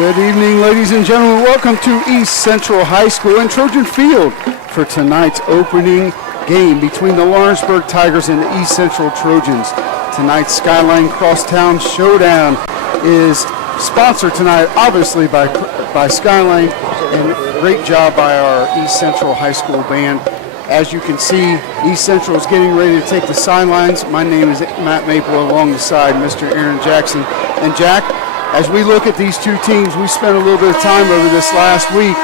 Good evening, ladies and gentlemen. Welcome to East Central High School and Trojan Field for tonight's opening game between the Lawrenceburg Tigers and the East Central Trojans. Tonight's Skyline Crosstown Showdown is sponsored tonight, obviously, by Skyline, and great job by our East Central High School band. As you can see, East Central is getting ready to take the sidelines. My name is Matt Maple, alongside Mr. Aaron Jackson. And Jack, as we look at these two teams, we spent a little bit of time over this last week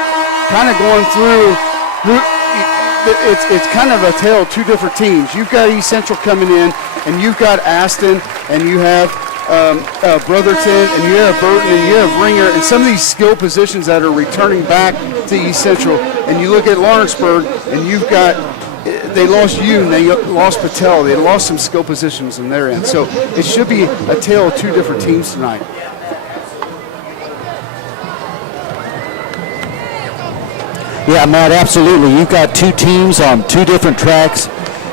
kind of going through, it's kind of a tale of two different teams. You've got East Central coming in, and you've got Aston, and you have Brotherton, and you have Burton, and you have Ringer, and some of these skill positions that are returning back to East Central. And you look at Lawrenceburg, and you've got, they lost Yoon, they lost Patel, they lost some skill positions in their end. So it should be a tale of two different teams tonight. Yeah, Matt, absolutely. You've got two teams on two different tracks.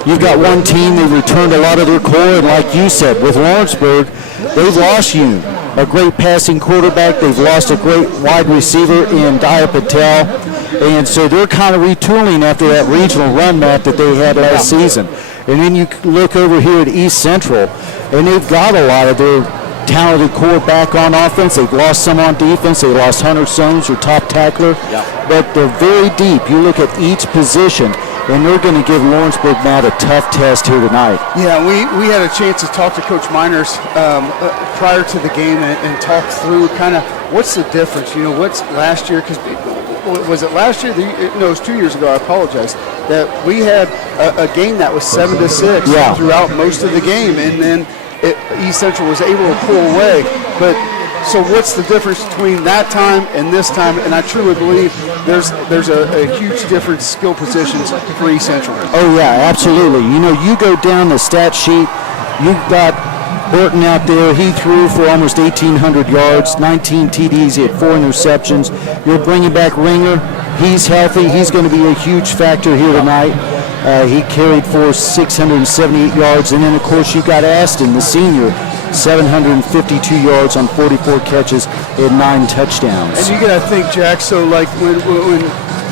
You've got one team, they returned a lot of their core, and like you said, with Lawrenceburg, they've lost you, a great passing quarterback. They've lost a great wide receiver in Daya Patel, and so they're kind of retooling after that regional run, Matt, that they had last season. And then you look over here at East Central, and they've got a lot of their talented core back on offense. They've lost some on defense. They lost Hunter Soames, their top tackler. But they're very deep. You look at each position, and they're going to give Lawrenceburg now a tough test here tonight. Yeah, we had a chance to talk to Coach Miners prior to the game and talk through kind of what's the difference. You know, what's last year, because was it last year? No, it was 2 years ago. I apologize. That we had a game that was 7-6 throughout most of the game, and then East Central was able to pull away. But so what's the difference between that time and this time? And I truly believe there's a huge difference skill positions for East Central. Oh yeah, absolutely. You know, you go down the stat sheet, you've got Burton out there. He threw for almost 1,800 yards, 19 TDs, he had 4 interceptions. You're bringing back Ringer. He's healthy. He's going to be a huge factor here tonight. He carried for 678 yards. And then, of course, you got Aston, the senior, 752 yards on 44 catches and 9 touchdowns. And you got to think, Jack, so like when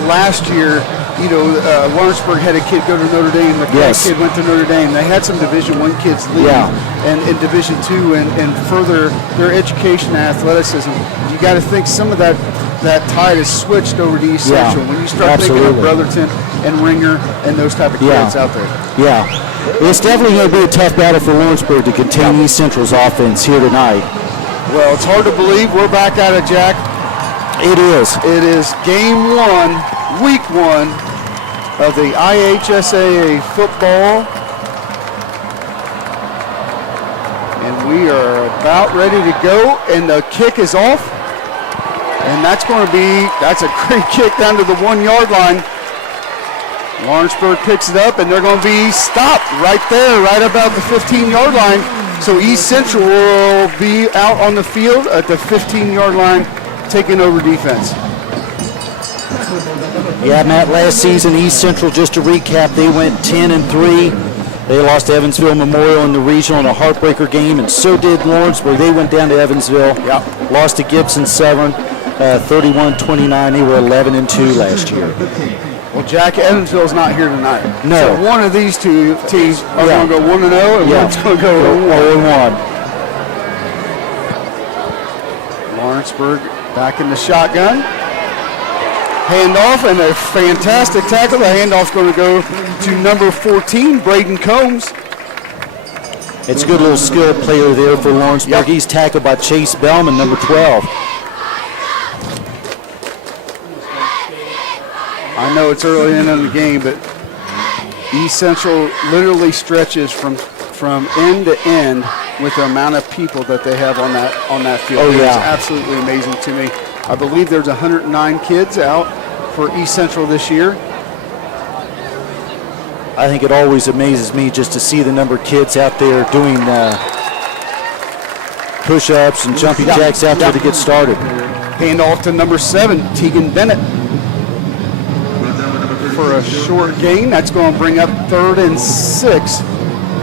last year, you know, Lawrenceburg had a kid go to Notre Dame. The kid went to Notre Dame. They had some Division I kids leave and in Division II and further their education and athleticism. You got to think some of that tide has switched over to East Central when you start thinking of Brotherton and Ringer and those type of kids out there. Yeah, it's definitely going to be a tough battle for Lawrenceburg to contain East Central's offense here tonight. Well, it's hard to believe we're back at it, Jack. It is. It is game 1, week 1 of the IHSAA football. And we are about ready to go, and the kick is off. And that's a great kick down to the 1-yard line. Lawrenceburg picks it up, and they're going to be stopped right there, right about the 15-yard line. So East Central will be out on the field at the 15-yard line, taking over defense. Yeah, Matt, last season, East Central, just to recap, they went 10-3. They lost to Evansville Memorial in the regional in a heartbreaker game, and so did Lawrenceburg. They went down to Evansville, lost to Gibson Severn, 31-29. They were 11-2 last year. Well, Jack, Evansville's not here tonight. No. So one of these two teams are going to go 1-0, and one's going to go 0-1. Lawrenceburg back in the shotgun. Handoff, and a fantastic tackle. The handoff's going to go to number 14, Braden Combs. It's a good little skill player there for Lawrenceburg. He's tackled by Chase Bellman, number 12. I know it's early in the game, but East Central literally stretches from end to end with the amount of people that they have on that field. Oh, yeah. It's absolutely amazing to me. I believe there's 109 kids out for East Central this year. I think it always amazes me just to see the number of kids out there doing push-ups and jumping jacks out there to get started. Hand off to number 7, Tegan Bennett, for a short gain. That's going to bring up 3rd and 6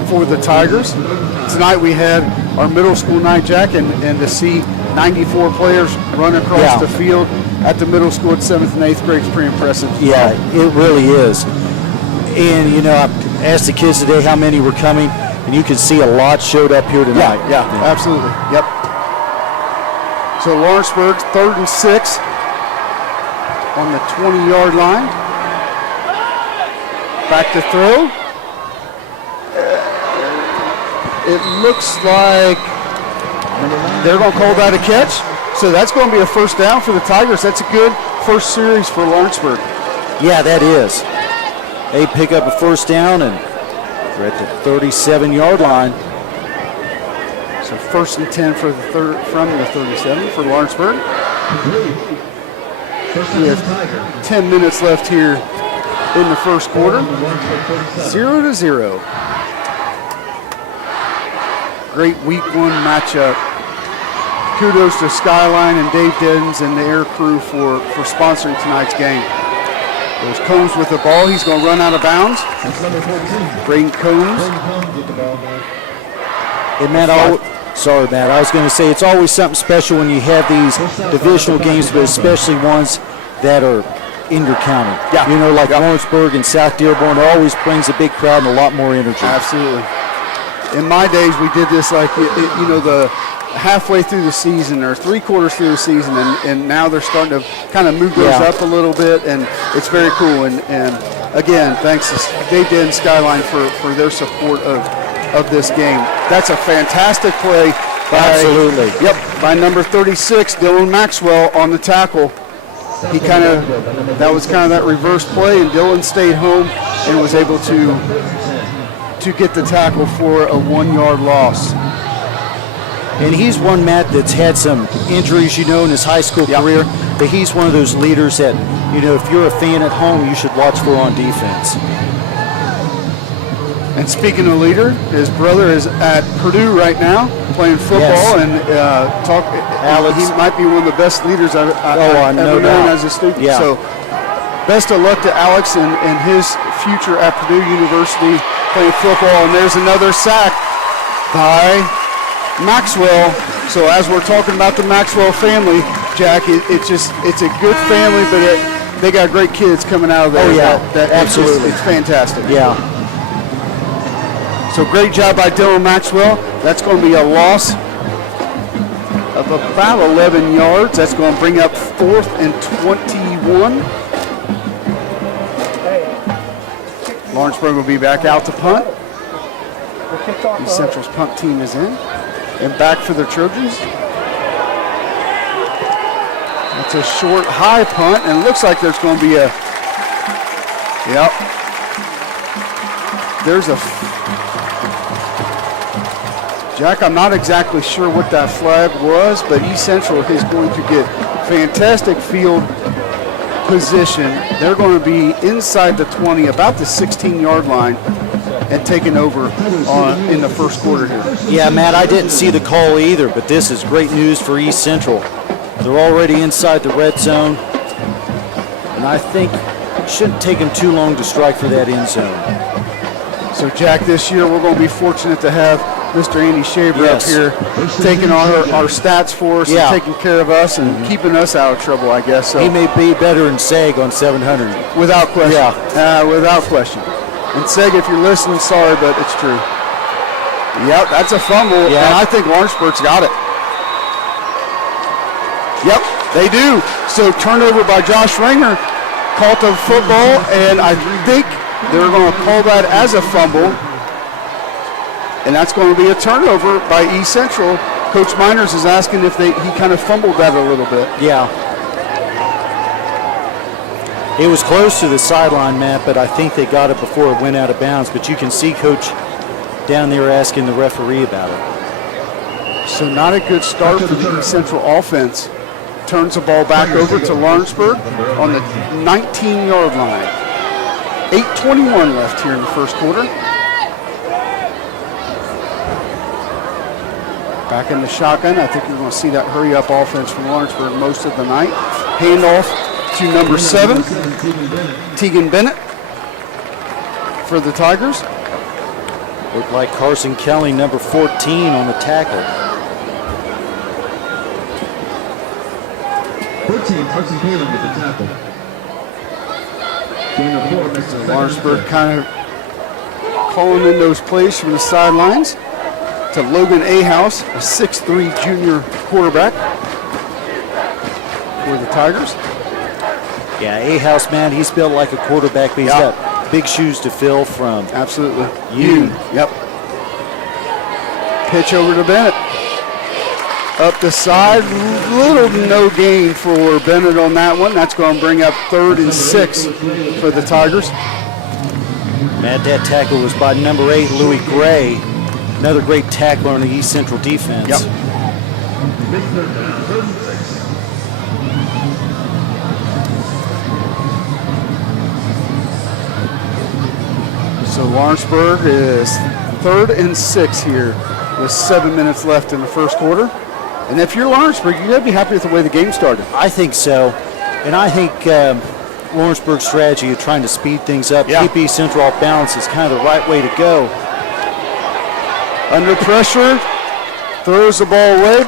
for the Tigers. Tonight we had our middle school night, Jack, and to see 94 players run across the field at the middle school at 7th and 8th grade is pretty impressive. Yeah, it really is. And, you know, I asked the kids today how many were coming, and you can see a lot showed up here tonight. Yeah, absolutely. Yep. So Lawrenceburg, 3rd and 6 on the 20-yard line. Back to throw. It looks like they're going to call that a catch. So that's going to be a first down for the Tigers. That's a good first series for Lawrenceburg. Yeah, that is. They pick up a first down, and they're at the 37-yard line. So 1st and 10 for from the 37 for Lawrenceburg. We have 10 minutes left here in the first quarter. 0-0. Great week 1 matchup. Kudos to Skyline and Dave Dens and the air crew for sponsoring tonight's game. There's Combs with the ball. He's going to run out of bounds. Braden Combs. Hey, Matt, sorry, Matt. I was going to say it's always something special when you have these divisional games, but especially ones that are in your county. Yeah. You know, like Lawrenceburg and South Dearborn, it always brings a big crowd and a lot more energy. Absolutely. In my days, we did this like, you know, the halfway through the season or 3/4 through the season, and now they're starting to kind of move those up a little bit, and it's very cool. And again, thanks to Dave Den Skyline for their support of this game. That's a fantastic play by number 36, Dylan Maxwell on the tackle. That was kind of that reverse play, and Dylan stayed home and was able to get the tackle for a 1-yard loss. And he's one, Matt, that's had some injuries, you know, in his high school career, but he's one of those leaders that, you know, if you're a fan at home, you should watch for on defense. And speaking of leader, his brother is at Purdue right now playing football, and Alex. He might be one of the best leaders I've ever known as a student. Yeah. So best of luck to Alex and his future at Purdue University playing football. And there's another sack by Maxwell. So as we're talking about the Maxwell family, Jack, it's a good family, but they got great kids coming out of there. Oh yeah, absolutely. It's fantastic. Yeah. So great job by Dylan Maxwell. That's going to be a loss of about 11 yards. That's going to bring up 4th and 21. Lawrenceburg will be back out to punt. East Central's punt team is in. And back for the Trojans. That's a short, high punt, and it looks like there's going to be Jack, I'm not exactly sure what that flag was, but East Central is going to get fantastic field position. They're going to be inside the 20, about the 16-yard line, and taking over in the first quarter here. Yeah, Matt, I didn't see the call either, but this is great news for East Central. They're already inside the red zone, and I think it shouldn't take them too long to strike for that end zone. So, Jack, this year we're going to be fortunate to have Mr. Andy Shaver up here taking our stats for us and taking care of us and keeping us out of trouble, I guess. So he may be better than Seg on 700. Without question. Without question. And Seg, if you're listening, sorry, but it's true. Yep, that's a fumble, and I think Lawrenceburg's got it. Yep, they do. So turnover by Josh Ringer, caught the football, and I think they're going to call that as a fumble. And that's going to be a turnover by East Central. Coach Miners is asking if he kind of fumbled that a little bit. Yeah. It was close to the sideline, Matt, but I think they got it before it went out of bounds. But you can see Coach down there asking the referee about it. So not a good start for the East Central offense. Turns the ball back over to Lawrenceburg on the 19-yard line. 8:21 left here in the first quarter. Back in the shotgun. I think we're going to see that hurry-up offense from Lawrenceburg most of the night. Handoff to number 7, Tegan Bennett for the Tigers. Looked like Carson Kelly, number 14, on the tackle. 14, Hudson Kaling with the tackle. Gain of 4, Mr. Lawrenceburg kind of calling in those plays from the sidelines to Logan Ahouse, a 6'3" junior quarterback for the Tigers. Yeah, Ahouse, man, he's built like a quarterback, but he's got big shoes to fill from. Absolutely. You. Yep. Pitch over to Bennett. Up the side, little no gain for Bennett on that one. That's going to bring up 3rd and 6 for the Tigers. Matt, that tackle was by number 8, Louis Gray. Another great tackler on the East Central defense. Yep. So Lawrenceburg is 3rd and 6 here with 7 minutes left in the first quarter. And if you're Lawrenceburg, you got to be happy with the way the game started. I think so. And I think Lawrenceburg's strategy of trying to speed things up, keep East Central off balance is kind of the right way to go. Under pressure, throws the ball away.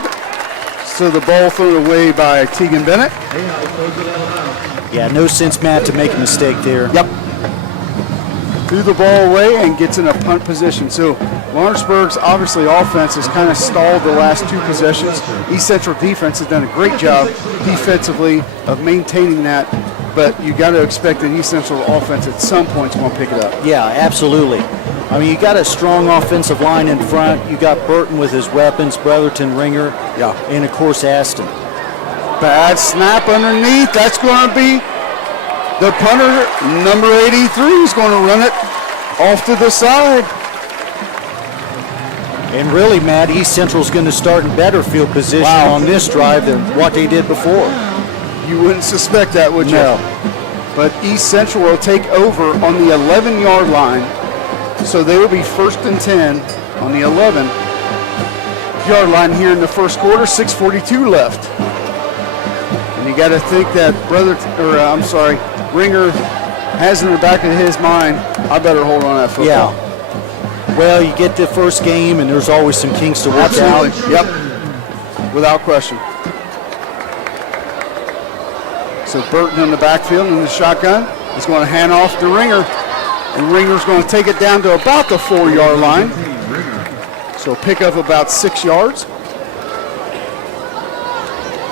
So the ball thrown away by Tegan Bennett. Yeah, no sense, Matt, to make a mistake there. Yep. Threw the ball away and gets in a punt position. So Lawrenceburg's obviously offense has kind of stalled the last 2 possessions. East Central defense has done a great job defensively of maintaining that, but you got to expect that East Central offense at some point is going to pick it up. Yeah, absolutely. I mean, you got a strong offensive line in front. You got Burton with his weapons, Brotherton, Ringer, and of course Aston. Bad snap underneath. That's going to be the punter, number 83, is going to run it off to the side. And really, Matt, East Central's going to start in better field position on this drive than what they did before. You wouldn't suspect that, would you? No. But East Central will take over on the 11-yard line. So they will be 1st and 10 on the 11-yard line here in the first quarter. 6:42 left. And you got to think that Ringer has in the back of his mind, I better hold on to that football. Yeah. Well, you get the first game, and there's always some kinks to work out. Absolutely. Yep. Without question. So Burton in the backfield in the shotgun. He's going to hand off to Ringer. And Ringer's going to take it down to about the 4-yard line. So pick up about 6 yards.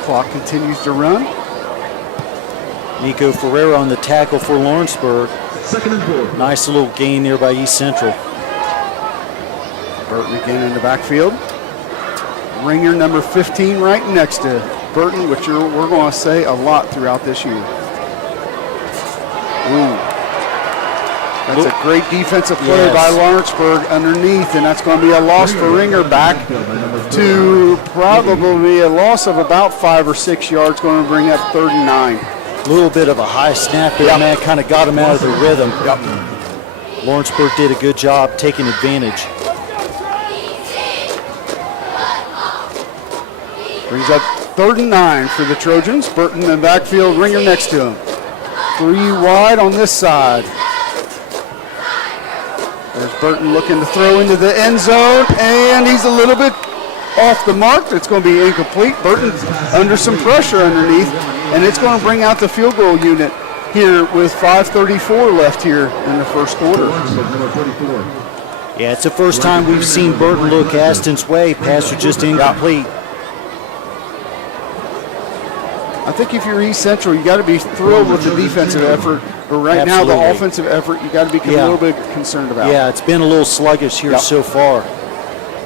Clock continues to run. Nico Ferreira on the tackle for Lawrenceburg. 2nd and 4. Nice little gain there by East Central. Burton again in the backfield. Ringer number 15 right next to Burton, which we're going to say a lot throughout this year. Ooh. That's a great defensive play by Lawrenceburg underneath, and that's going to be a loss for Ringer, back to probably a loss of about 5 or 6 yards, going to bring up 3rd and 9. A little bit of a high snap there, man, kind of got him out of the rhythm. Lawrenceburg did a good job taking advantage. Brings up 3rd and 9 for the Trojans. Burton in the backfield, Ringer next to him. 3 wide on this side. There's Burton looking to throw into the end zone, and he's a little bit off the mark. It's going to be incomplete. Burton's under some pressure underneath, and it's going to bring out the field goal unit here with 5:34 left here in the first quarter. Yeah, it's the first time we've seen Burton look Aston's way. Pass was just incomplete. I think if you're East Central, you got to be thrilled with the defensive effort. But right now, the offensive effort, you got to be a little bit concerned about. Yeah, it's been a little sluggish here so far.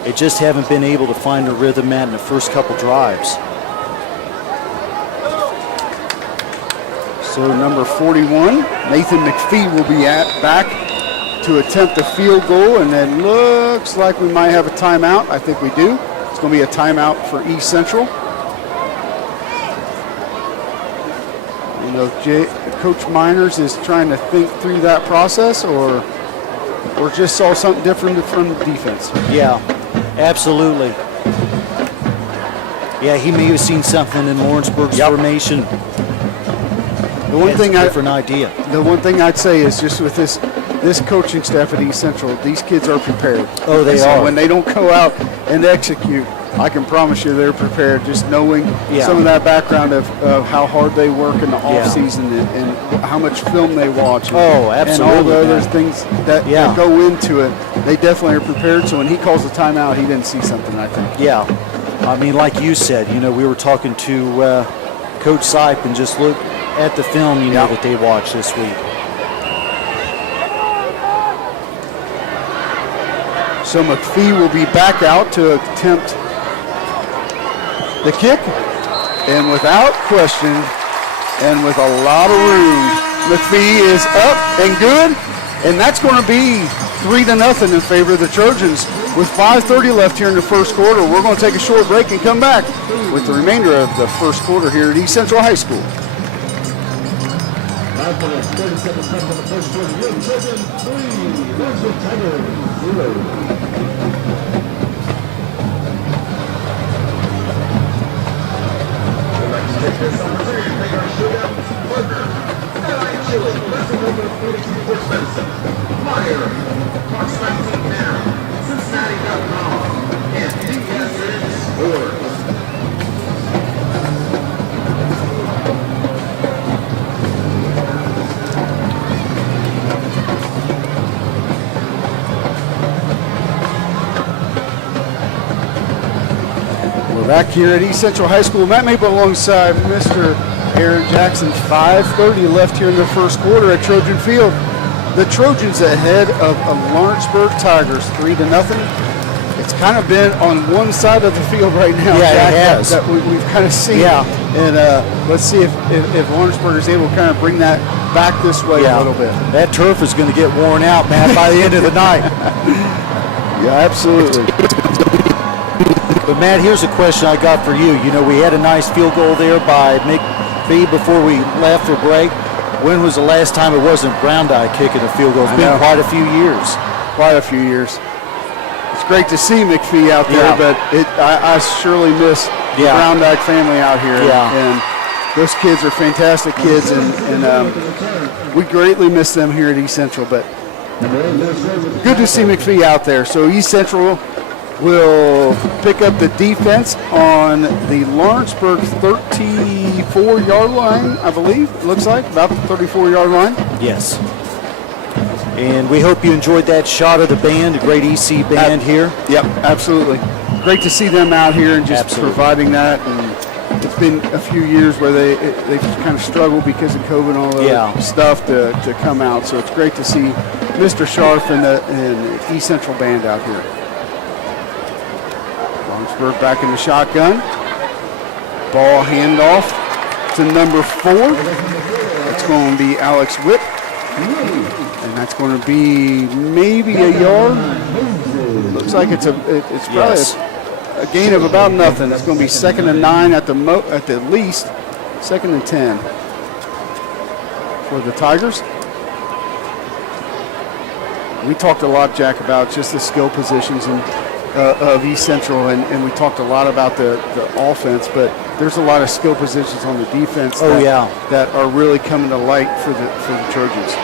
They just haven't been able to find a rhythm, Matt, in the first couple drives. So number 41, Nathan Mcphee will be back to attempt a field goal, and then looks like we might have a timeout. I think we do. It's going to be a timeout for East Central. You know, Coach Miners is trying to think through that process, or just saw something different from the defense. Yeah, absolutely. Yeah, he may have seen something in Lawrenceburg's formation. The one thing different idea. The one thing I'd say is just with this coaching staff at East Central, these kids are prepared. Oh, they so are. when they don't go out and execute, I can promise you they're prepared, just knowing Yeah. some of that background of how hard they work in the off season and how much film they watch. And, Oh, absolutely, And all the other man. things that go into it. They definitely are prepared. So when he calls a timeout, he didn't see something, I think. Yeah. I mean, like you said, we were talking to Coach Sipe and just look at the film, that they watched this week. So Mcphee will be back out to attempt the kick, and without question and with a lot of room, Mcphee is up and good, and that's going to be 3-0 in favor of the Trojans with 5:30 left here in the first quarter. We're going to take a short break and come back with the remainder of the first quarter here at East Central High School. 5 minutes, 37 seconds in the first quarter. Your Trojans 3, Lawrenceburg Tigers 0. Take this opportunity to make our showdown partner. Skyline Chili, Blessing Open Phoenix Sports Medicine, Flyer, Fox 19 Now, Cincinnati.com, and DSN Sports. We're back here at East Central High School. Matt Maple alongside Mr. Aaron Jackson. 5:30 left here in the first quarter at Trojan Field. The Trojans ahead of Lawrenceburg Tigers 3-0. It's kind of been on one side of the field right now, Jack, it has. that we've kind of seen. Yeah. And let's see if Lawrenceburg is able to kind of bring that back this way a little bit. That turf is going to get worn out, man, by the end of the night. Yeah, absolutely. But, Matt, here's a question I got for you. We had a nice field goal there by Mcphee before we left for break. When was the last time it wasn't Brown-Dye kicking a field goal? It's been quite a few years. Quite a few years. It's great to see Mcphee out there, but I surely miss the Brown Dyke family out here. And those kids are fantastic kids, and we greatly miss them here at East Central. But good to see Mcphee out there. So East Central will pick up the defense on the Lawrenceburg 34-yard line, I believe. It looks like about the 34-yard line. Yes. And we hope you enjoyed that shot of the band, a great EC band here. Yep, absolutely. Great to see them out here and just providing that. And it's been a few years where they've kind of struggled because of COVID and all that stuff to come out. So it's great to see Mr. Scharf and the East Central band out here. Lawrenceburg back in the shotgun. Ball handoff to number 4. It's going to be Alex Witt. And that's going to be maybe a yard. Looks like it's probably a gain of about nothing. It's going to be 2nd and 9 at the least. 2nd and 10 for the Tigers. We talked a lot, Jack, about just the skill positions of East Central, and we talked a lot about the offense, but there's a lot of skill positions on the defense that are really coming to light for the Trojans.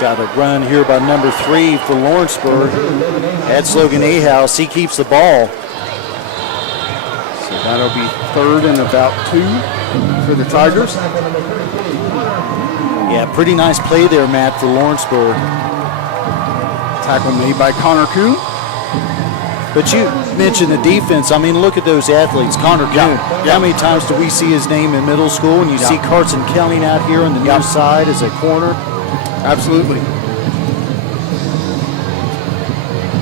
Got a run here by number 3 for Lawrenceburg. That's Logan Ahouse. He keeps the ball. So that'll be 3rd and about 2 for the Tigers. Yeah, pretty nice play there, Matt, for Lawrenceburg. Tackle made by Connor Kuhn. But you mentioned the defense. I mean, look at those athletes. Connor Kuhn. How many times do we see his name in middle school? And you see Carson Kelling out here on the near side as a corner. Absolutely.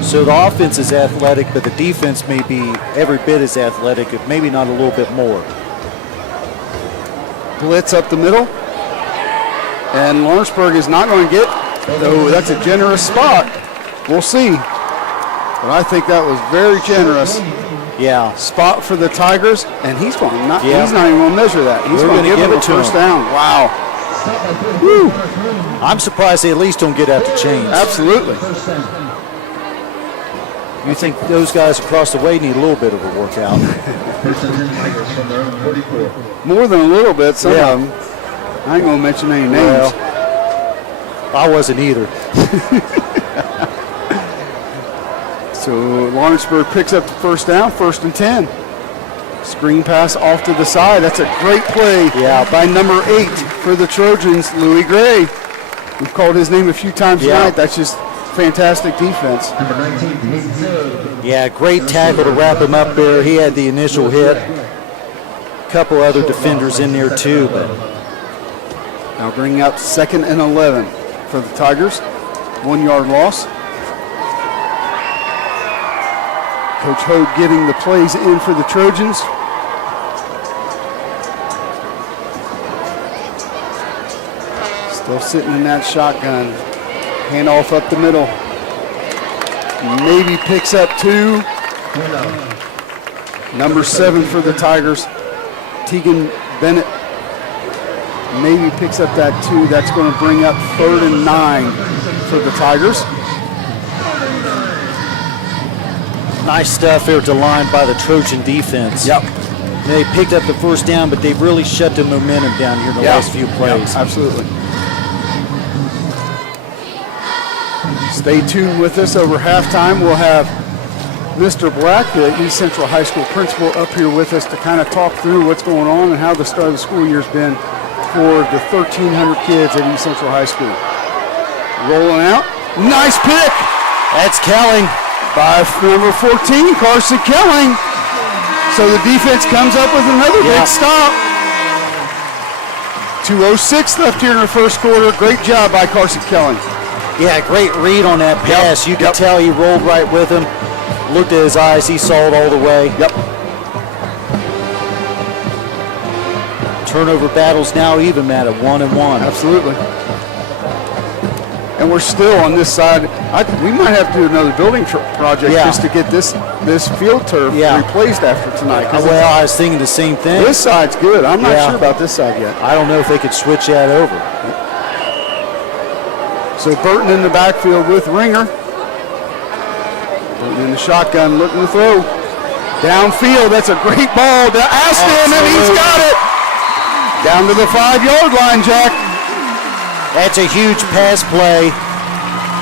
So the offense is athletic, but the defense may be every bit as athletic, if maybe not a little bit more. Blitz up the middle. And Lawrenceburg is not going to get, though that's a generous spot. We'll see. But I think that was very generous. Yeah. Spot for the Tigers, and he's not even going to measure that. He's going to give it a first down. Wow. Woo. I'm surprised they at least don't get out the chains. Absolutely. You think those guys across the way need a little bit of a workout? More than a little bit, some of them. I ain't going to mention any names. Well, I wasn't either. So So Lawrenceburg picks up the first down, 1st and 10. Screen pass off to the side. That's a great play by number 8 for the Trojans, Louis Gray. We've called his name a few times tonight. That's just fantastic defense. Number 19, Yeah, great tackle to wrap him up there. He had the initial hit. A couple other defenders in there too, but Now bringing up 2nd and 11 for the Tigers. 1 yard loss. Coach Hogue getting the plays in for the Trojans. Still sitting in that shotgun. Handoff up the middle. Maybe picks up 2. Number 7 for the Tigers, Tegan Bennett. Maybe picks up that 2. That's going to bring up 3rd and 9 for the Tigers. nice stuff there to line by the Trojan defense. Yep. They picked up the first down, but they've really shut the momentum down here in the last few plays. Yep, absolutely. Stay tuned with us. Over halftime, we'll have Mr. Black, the East Central High School principal, up here with us to kind of talk through what's going on and how the start of the school year's been for the 1,300 kids at East Central High School. Rolling out. Nice pick. That's Kelly. By number 14, Carson Kelling. So the defense comes up with another big stop. 2:06 left here in the first quarter. Great job by Carson Kelling. Yeah, great read on that pass. You could tell he rolled right with him. Looked at his eyes. He saw it all the way. Yep. Turnover battles now even, Matt, at 1-1. Absolutely. And we're still on this side. We might have to do another building project just to get this field turf replaced after tonight. Well, I was thinking the same thing. This side's good. I'm not sure about this side yet. I don't know if they could switch that over. So Burton in the backfield with Ringer. Burton in the shotgun looking to throw. Downfield, that's a great ball to Aston, and he's got it. Down to the 5-yard line, Jack. That's a huge pass play.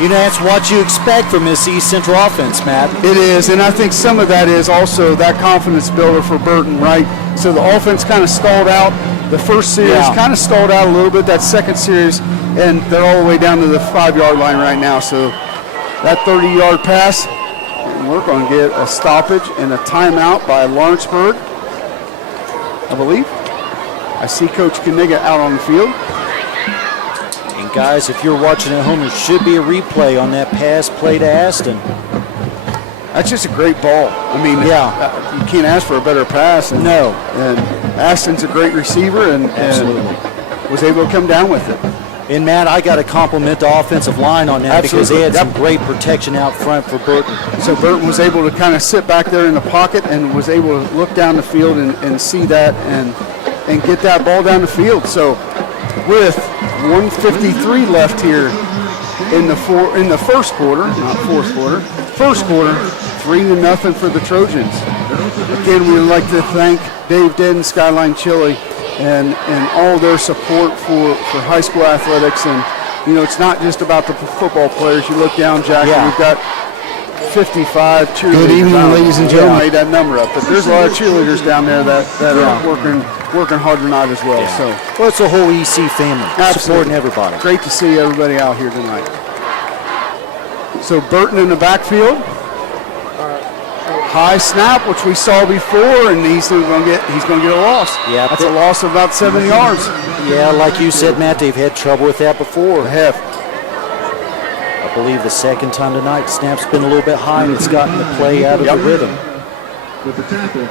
You know, that's what you expect from this East Central offense, Matt. It is, and I think some of that is also that confidence builder for Burton, right? So the offense kind of stalled out. The first series kind of stalled out a little bit, that second series, and they're all the way down to the 5-yard line right now. So that 30-yard pass, we're going to get a stoppage and a timeout by Lawrenceburg, I believe. I see Coach Kaniga out on the field. And guys, if you're watching at home, there should be a replay on that pass play to Aston. That's just a great ball. I mean, you can't ask for a better pass. And, no. And Aston's a great receiver and was able to come down with it. And Matt, I got to compliment the offensive line on that because they had some great protection out front for Burton. So Burton was able to kind of sit back there in the pocket and was able to look down the field and see that and get that ball down the field. So with 1:53 left here in the first quarter, not fourth quarter, first quarter, 3-0 for the Trojans. Again, we would like to thank Dave Dedden, Skyline Chili, and all their support for high school athletics. And, you know, it's not just about the football players. You look down, Jack, and we've got 55 cheerleaders. Good evening, ladies and gentlemen. I made that number up, but there's a lot of cheerleaders down there that are working hard tonight as well. So, well, it's a whole EC family supporting everybody. Great to see everybody out here tonight. So Burton in the backfield. High snap, which we saw before, and he's going to get a loss. Yeah, that's a loss of about 7 yards. Yeah, like you said, Matt, they've had trouble with that before. They have. I believe the second time tonight, snap's been a little bit high, and it's gotten the play out of the rhythm. With the tackle.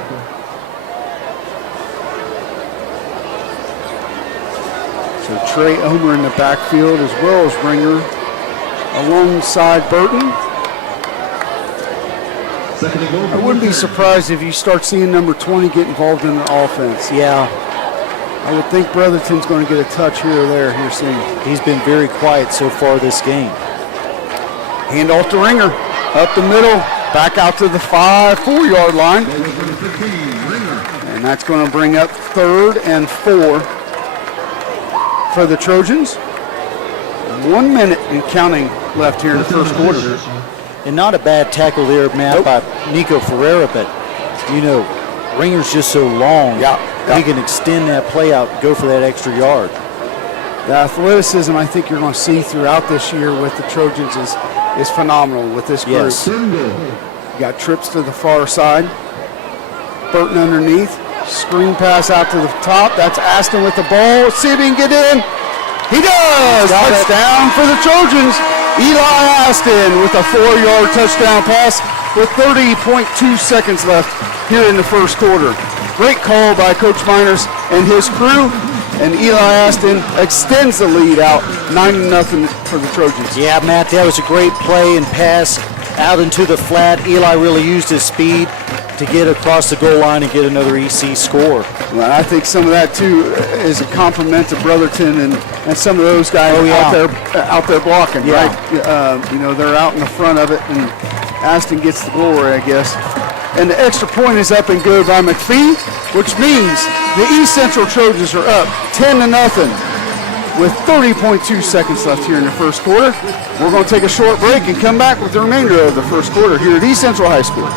So Trey Omer in the backfield as well as Ringer alongside Burton. I wouldn't be surprised if you start seeing number 20 get involved in the offense. Yeah. I would think Brotherton's going to get a touch here or there here soon. He's been very quiet so far this game. Hand off to Ringer. Up the middle. Back out to the 4-yard line. And that's going to bring up 3rd and 4 for the Trojans. 1 minute and counting left here in the first quarter. And not a bad tackle there, Matt, by Nico Ferreira, but, you know, Ringer's just so long. He can extend that play out, go for that extra yard. The athleticism I think you're going to see throughout this year with the Trojans is phenomenal with this group. Yes. You got trips to the far side. Burton underneath. Screen pass out to the top. That's Aston with the ball. See if he can get in. He does! Touchdown for the Trojans. Eli Aston with a 4-yard touchdown pass with 30.2 seconds left here in the first quarter. Great call by Coach Miners and his crew. And Eli Aston extends the lead out 9-0 for the Trojans. Yeah, Matt, that was a great play and pass out into the flat. Eli really used his speed to get across the goal line and get another EC score. Well, I think some of that, too, is a compliment to Brotherton and some of those guys out there blocking, right? You know, they're out in the front of it, and Aston gets the glory, I guess. And the extra point is up and good by Mcphee, which means the East Central Trojans are up 10-0 with 30.2 seconds left here in the first quarter. We're going to take a short break and come back with the remainder of the first quarter here at East Central High School.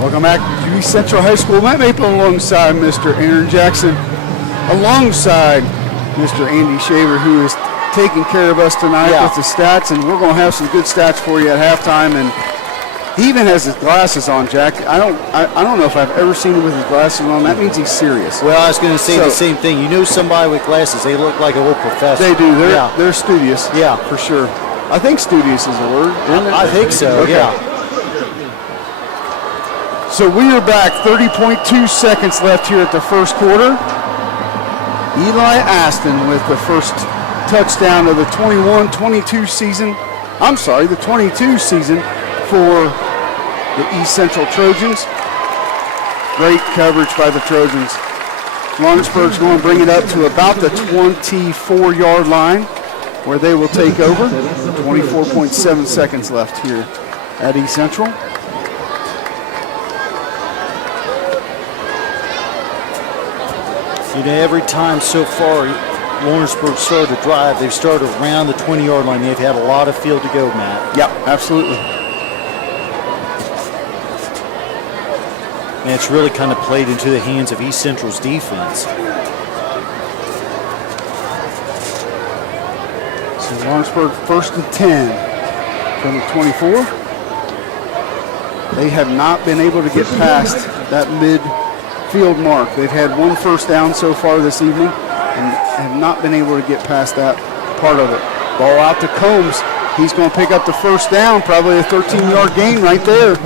Welcome back to East Central High School. Matt Maple alongside Mr. Aaron Jackson, alongside Mr. Andy Shaver, who is taking care of us tonight with the stats, and we're going to have some good stats for you at halftime. And he even has his glasses on, Jack. I don't know if I've ever seen him with his glasses on. That means he's serious. Well, I was going to say the same thing. You know somebody with glasses, they look like a old professor. They do. They're studious. Yeah. For sure. I think studious is a word, isn't it? I think so, okay. So we are back, 30.2 seconds left here at the first quarter. Eli Aston with the first touchdown of the 21-22 season. I'm sorry, the 22 season for the East Central Trojans. Great coverage by the Trojans. Lawrenceburg's going to bring it up to about the 24-yard line where they will take over. 24.7 seconds left here at East Central. You know, every time so far Lawrenceburg started to drive, they've started around the 20-yard line. They've had a lot of field to go, Matt. Yep, absolutely. And it's really kind of played into the hands of East Central's defense. So Lawrenceburg first and 10 from the 24. They have not been able to get past that midfield mark. They've had one first down so far this evening and have not been able to get past that part of it. Ball out to Combs. He's going to pick up the first down, probably a 13-yard gain right there.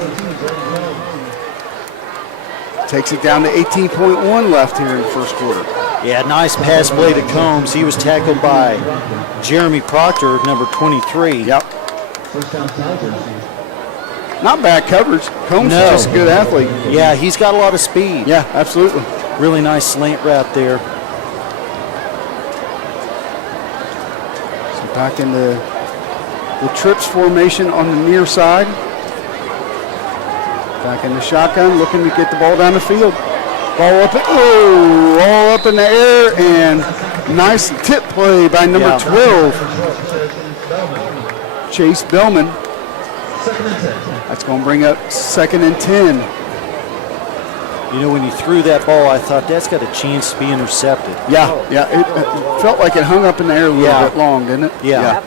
Takes it down to 18.1 left here in the first quarter. Yeah, nice pass play to Combs. He was tackled by Jeremy Proctor, number 23. Yep. Not bad coverage. Combs is just a good athlete. Yeah, he's got a lot of speed. Yeah, absolutely. Really nice slant route there. So back in the trips formation on the near side. Back in the shotgun, looking to get the ball down the field. Ball up, all up in the air, and nice tip play by number 12, Chase Bellman. That's going to bring up 2nd and 10. You know, when you threw that ball, I thought that's got a chance to be intercepted. Yeah, it felt like it hung up in the air a little bit long, didn't it? Yeah.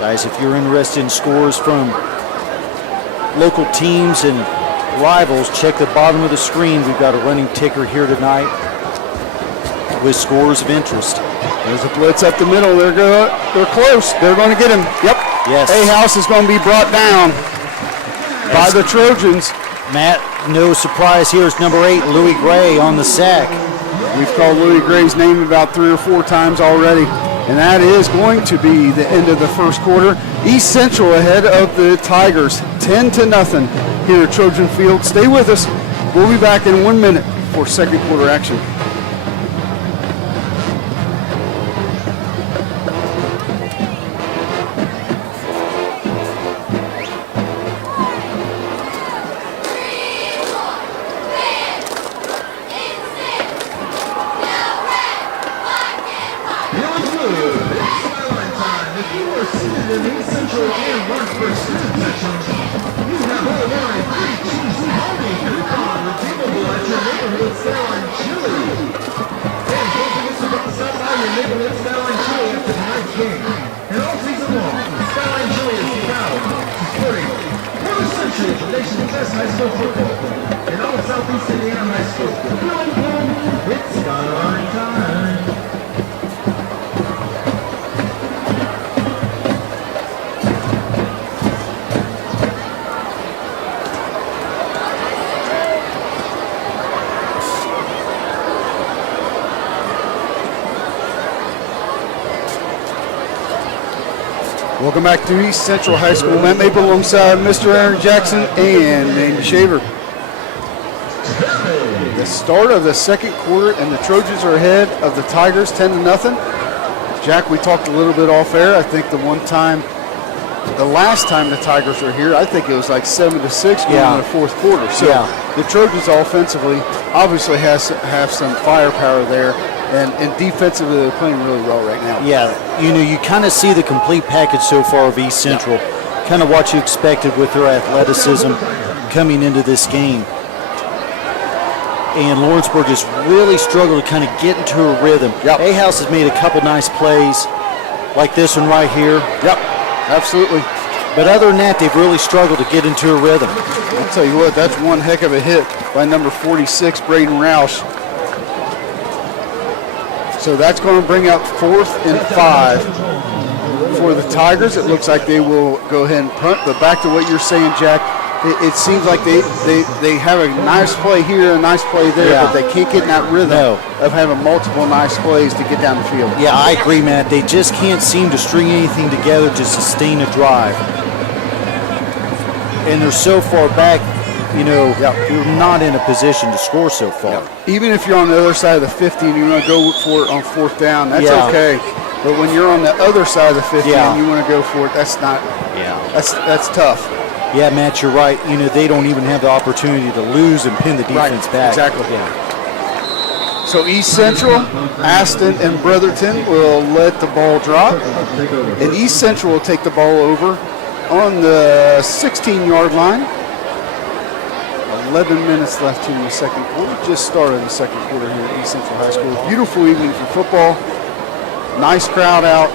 Guys, if you're interested in scores from local teams and rivals, check the bottom of the screen. We've got a running ticker here tonight with scores of interest. There's a blitz up the middle. They're close. They're going to get him. Yep. Yes. A-House is going to be brought down by the Trojans. Matt, no surprise here is number 8, Louis Gray, on the sack. We've called Louis Gray's name about 3 or 4 times already, and that is going to be the end of the first quarter. East Central ahead of the Tigers, 10-0 here at Trojan Field. Stay with us. We'll be back in 1 minute for second quarter action. Welcome back to East Central High School. Matt Maple alongside Mr. Aaron Jackson and Andy Shaver. The start of the second quarter, and the Trojans are ahead of the Tigers 10-0. Jack, we talked a little bit off air. I think the last time the Tigers were here, I think it was like 7-6 going in the fourth quarter. So the Trojans offensively obviously have some firepower there. And defensively, they're playing really well right now. Yeah, you kind of see the complete package so far of East Central. Kind of what you expected with their athleticism coming into this game. And Lawrenceburg has really struggled to kind of get into a rhythm. A-House has made a couple nice plays, like this one right here. Absolutely. But other than that, they've really struggled to get into a rhythm. I'll tell you what, that's one heck of a hit by number 46, Braden Roush. So that's going to bring up 4th and 5 for the Tigers. It looks like they will go ahead and punt. But back to what you're saying, Jack, it seems like they have a nice play here, a nice play there, but they can't get in that rhythm of having multiple nice plays to get down the field. Yeah, I agree, Matt. They just can't seem to string anything together to sustain a drive. And they're so far back, you're not in a position to score so far. Even if you're on the other side of the 50 and you want to go for it on 4th down, that's okay. But when you're on the other side of the 50 and you want to go for it, that's not. That's tough. Yeah, Matt, you're right. They don't even have the opportunity to lose and pin the defense back. Exactly. So East Central, Aston, and Brotherton will let the ball drop, and East Central will take the ball over on the 16-yard line. 11 minutes left in the second quarter. Just started the second quarter here at East Central High School. Beautiful evening for football. Nice crowd out.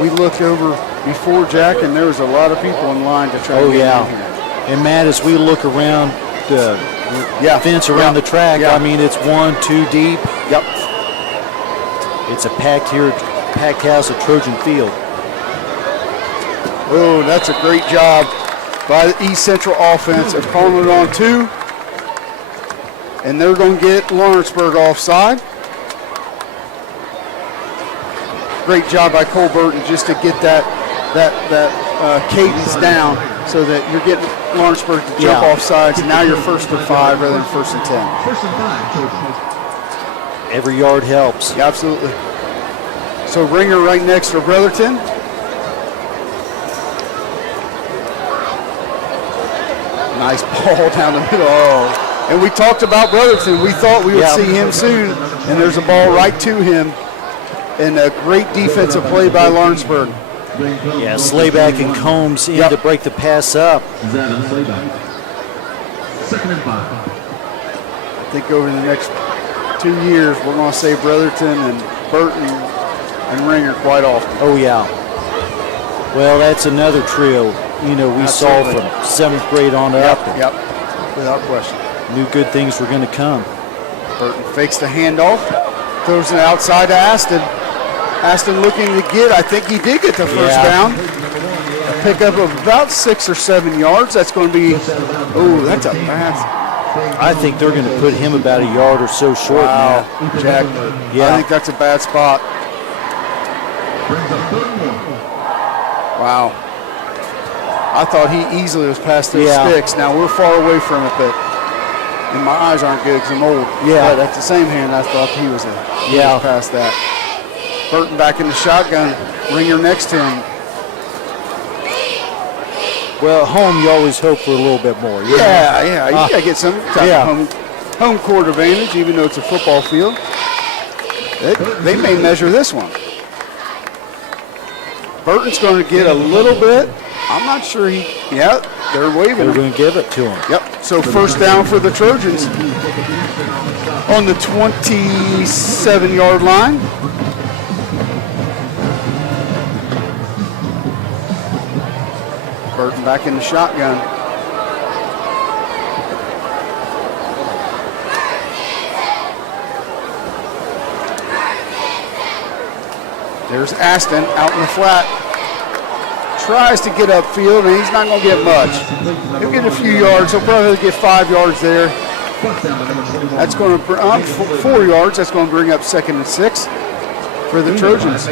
We looked over before, Jack, and there was a lot of people in line to try to get in here. And Matt, as we look around the fence around the track, I mean, it's 1, 2 deep. It's a packed house at Trojan Field. Oh, that's a great job by the East Central offense of calling it on 2. And they're going to get Lawrenceburg offside. Great job by Cole Burton just to get that cadence down so that you're getting Lawrenceburg to jump off sides. Now you're 1st and 5 rather than 1st and 10. 1st and 5. Every yard helps. Yeah, absolutely. So Ringer right next to Brotherton. Nice ball down the middle. Oh. And we talked about Brotherton. We thought we would see him soon, and there's a ball right to him. And a great defensive play by Lawrenceburg. Yeah, Slayback and Combs in to break the pass up. 2nd and 5. I think over the next 2 years, we're going to say Brotherton and Burton and Ringer quite often. Oh, yeah. Well, that's another trio, we saw from 7th grade on up. Without question. Knew good things were going to come. Burton fakes the handoff, throws it outside to Aston. Aston looking to get, I think he did get the first down. A pickup of about 6 or 7 yards. That's going to be, that's a pass. I think they're going to put him about a yard or so short now. Jack. Yeah. I think that's a bad spot. Wow. I thought he easily was past those sticks. Now we're far away from it, but and my eyes aren't good because I'm old. Yeah. But at the same hand, I thought he was past that. Burton back in the shotgun. Ringer next to him. Well, at home you always hope for a little bit more. You know? Yeah. You gotta get some type of home court advantage, even though it's a football field. They may measure this one. Burton's going to get a little bit. I'm not sure they're waving. They're going to give it to him. Yep. So first down for the Trojans on the 27-yard line. Burton back in the shotgun. There's Aston out in the flat. Tries to get upfield, and he's not going to get much. He'll get a few yards. He'll probably get 5 yards there. That's going to 4 yards. That's going to bring up 2nd and 6 for the Trojans.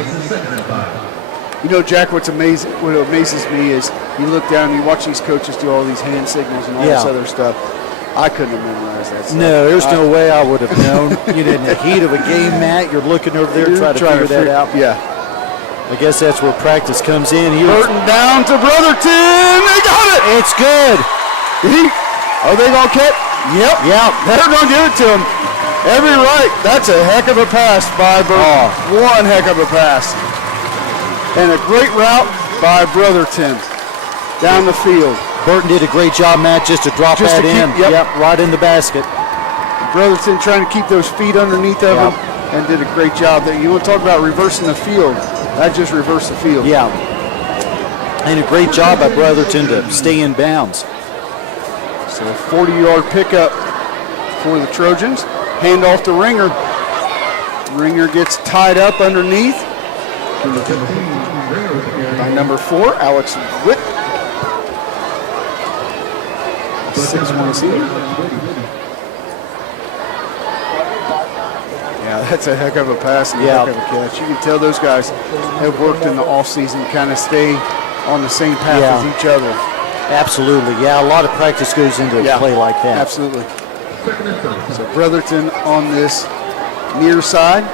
You know, Jack, what amazes me is you look down and you watch these coaches do all these hand signals and all this other stuff. I couldn't have memorized that stuff. No, there's no way I would have known. You know, in the heat of a game, Matt, you're looking over there trying to figure that out. Yeah. I guess that's where practice comes in. Burton down to Brotherton. They got it. It's good. Are they going to catch? Yep. They're going to give it to him. Every right. That's a heck of a pass by Burton. One heck of a pass. And a great route by Brotherton down the field. Burton did a great job, Matt, just to drop that in. Right in the basket. Brotherton trying to keep those feet underneath of him and did a great job there. You want to talk about reversing the field. That just reversed the field. Yeah. And a great job by Brotherton to stay in bounds. So a 40-yard pickup for the Trojans. Hand off to Ringer. Ringer gets tied up underneath by number 4, Alex Witt. 6'1" senior. Yeah, that's a heck of a pass and a heck of a catch. You can tell those guys have worked in the offseason, kind of stay on the same path as each other. Absolutely, a lot of practice goes into a play like that. Absolutely. So Brotherton on this near side.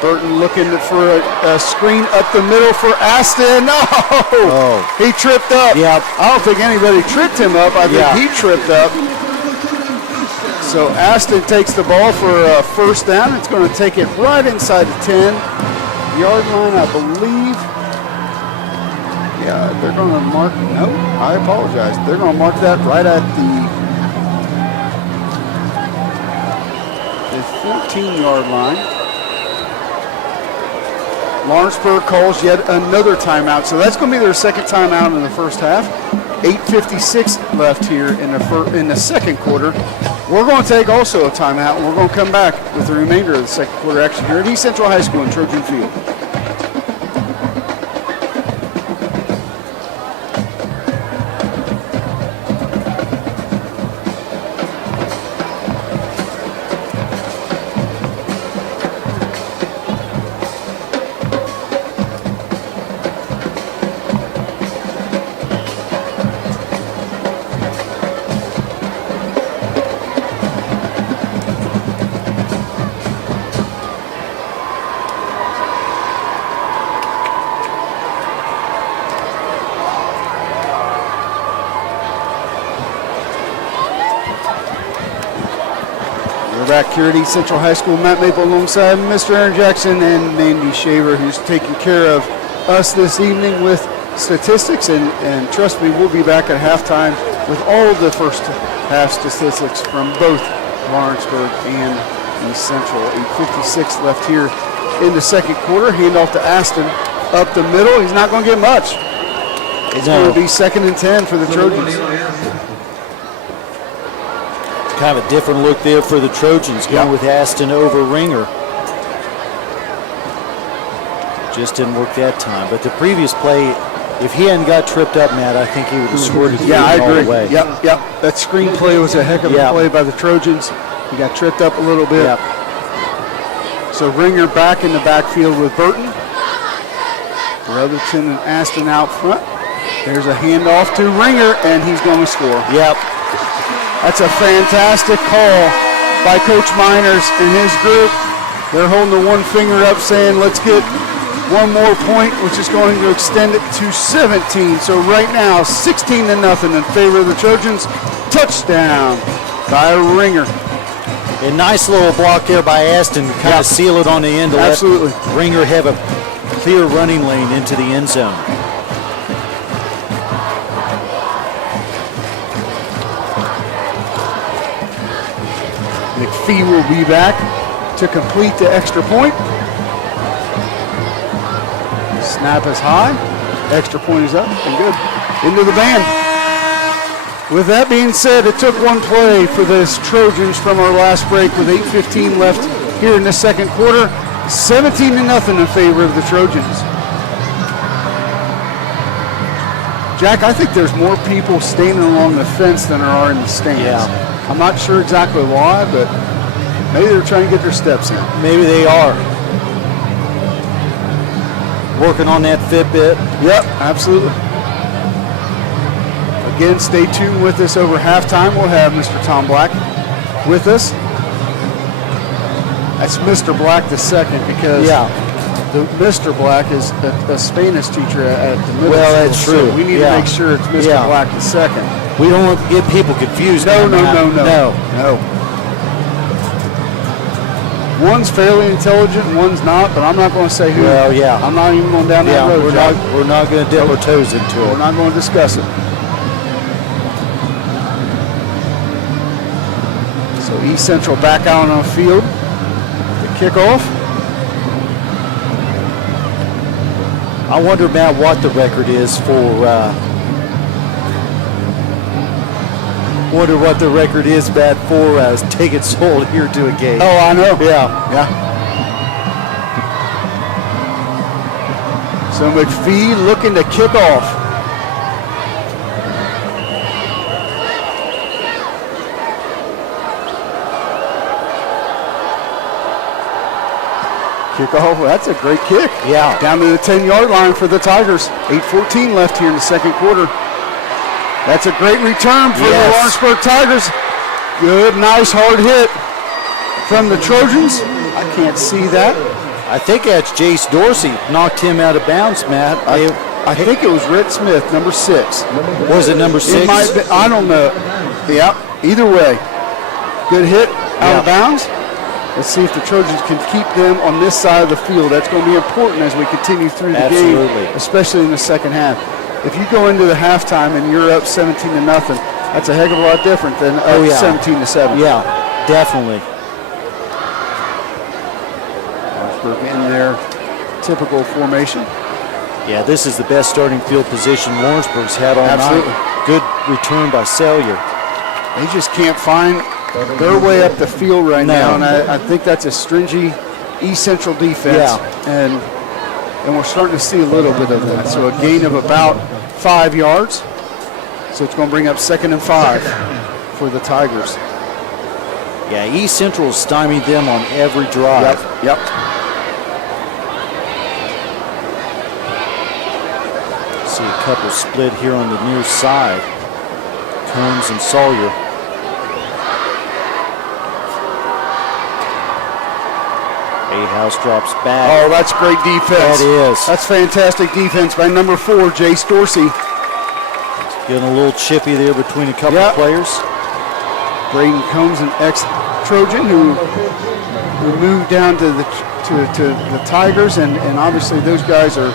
Burton looking for a screen up the middle for Aston. No! He tripped up. Yep. I don't think anybody tripped him up. I think he tripped up. So Aston takes the ball for a first down. It's going to take it right inside the 10-yard line, I believe. Yeah, they're going to mark. No, I apologize. They're going to mark that right at the 14-yard line. Lawrenceburg calls yet another timeout. So that's going to be their second timeout in the first half. 8:56 left here in the second quarter. We're going to take also a timeout, and we're going to come back with the remainder of the second quarter action here at East Central High School in Trojan Field. Back here at East Central High School, Matt Maple alongside Mr. Aaron Jackson and Mandy Shaver, who's taking care of us this evening with statistics. And trust me, we'll be back at halftime with all of the first half statistics from both Lawrenceburg and East Central. 8:56 left here in the second quarter. Handoff to Aston up the middle. He's not going to get much. It's going to be 2nd and 10 for the Trojans. Kind of a different look there for the Trojans, going with Aston over Ringer. Just didn't work that time. But the previous play, If he hadn't got tripped up, Matt, I think he would have squirted Yeah, I all agree. the way. Yep. That screenplay was a heck of a play by the Trojans. He got tripped up a little bit. Yep. So Ringer back in the backfield with Burton. Brotherton and Aston out front. There's a handoff to Ringer, and he's going to score. Yep. That's a fantastic call by Coach Miners and his group. They're holding the one finger up saying, let's get one more point, which is going to extend it to 17. So right now, 16-0 in favor of the Trojans. Touchdown by Ringer. A nice little block there by Aston, kind of seal it on the end to Absolutely. let Ringer have a clear running lane into the end zone. Mcphee will be back to complete the extra point. Snap is high. Extra point is up and good. Into the band. With that being said, it took one play for this Trojans from our last break with 8:15 left here in the second quarter. 17-0 in favor of the Trojans. Jack, I think there's more people standing along the fence than there are in the stands. Yeah. I'm not sure exactly why, but maybe they're trying to get their steps in. Maybe they are. Working on that Fitbit. Yep, absolutely. Again, stay tuned with us over halftime. We'll have Mr. Tom Black with us. That's Mr. Black the second because the Mr. Black is a Spanish teacher at the middle school. Well, that's true. So we need to make sure it's Mr. Black the second. We don't want to get people confused. No. No. One's fairly intelligent, one's not, but I'm not going to say who. Well, yeah. I'm not even going down that road. We're not going to dip our toes into it. We're not going to discuss it. So East Central back out on the field. The kickoff. I wonder, Matt, what the record is for. Wonder what the record is, Matt, for tickets sold here to a game. Oh, I know. Yeah. So Mcphee looking to kick off. Kickoff, that's a great kick. Yeah. Down to the 10-yard line for the Tigers. 8:14 left here in the second quarter. That's a great return for the Lawrenceburg Tigers. Good, nice, hard hit from the Trojans. I can't see that. I think that's Jace Dorsey knocked him out of bounds, Matt. I think it was Rhett Smith, number 6. Was it number 6? It might be, I don't know. Yeah, either way. Good hit out of bounds. Let's see if the Trojans can keep them on this side of the field. That's going to be important as we continue through the game, especially in the second half. If you go into the halftime and you're up 17-0, that's a heck of a lot different than up 17-7. Yeah, definitely. Lawrenceburg in their typical formation. Yeah, this is the best starting field position Lawrenceburg's had all night. Good return by Salyer. They just can't find their way up the field right now, and I think that's a stringy East Central defense. And we're starting to see a little bit of that. So a gain of about 5 yards. So it's going to bring up 2nd and 5 for the Tigers. Yeah, East Central stymied them on every drive. Yep. See a couple split here on the near side. Combs and Sawyer. House drops back. Oh, that's great defense. That is. That's fantastic defense by number 4, Jace Dorsey. Getting a little chippy there between a couple of players. Braden Combs, an ex-Trojan who moved down to the Tigers, and obviously those guys are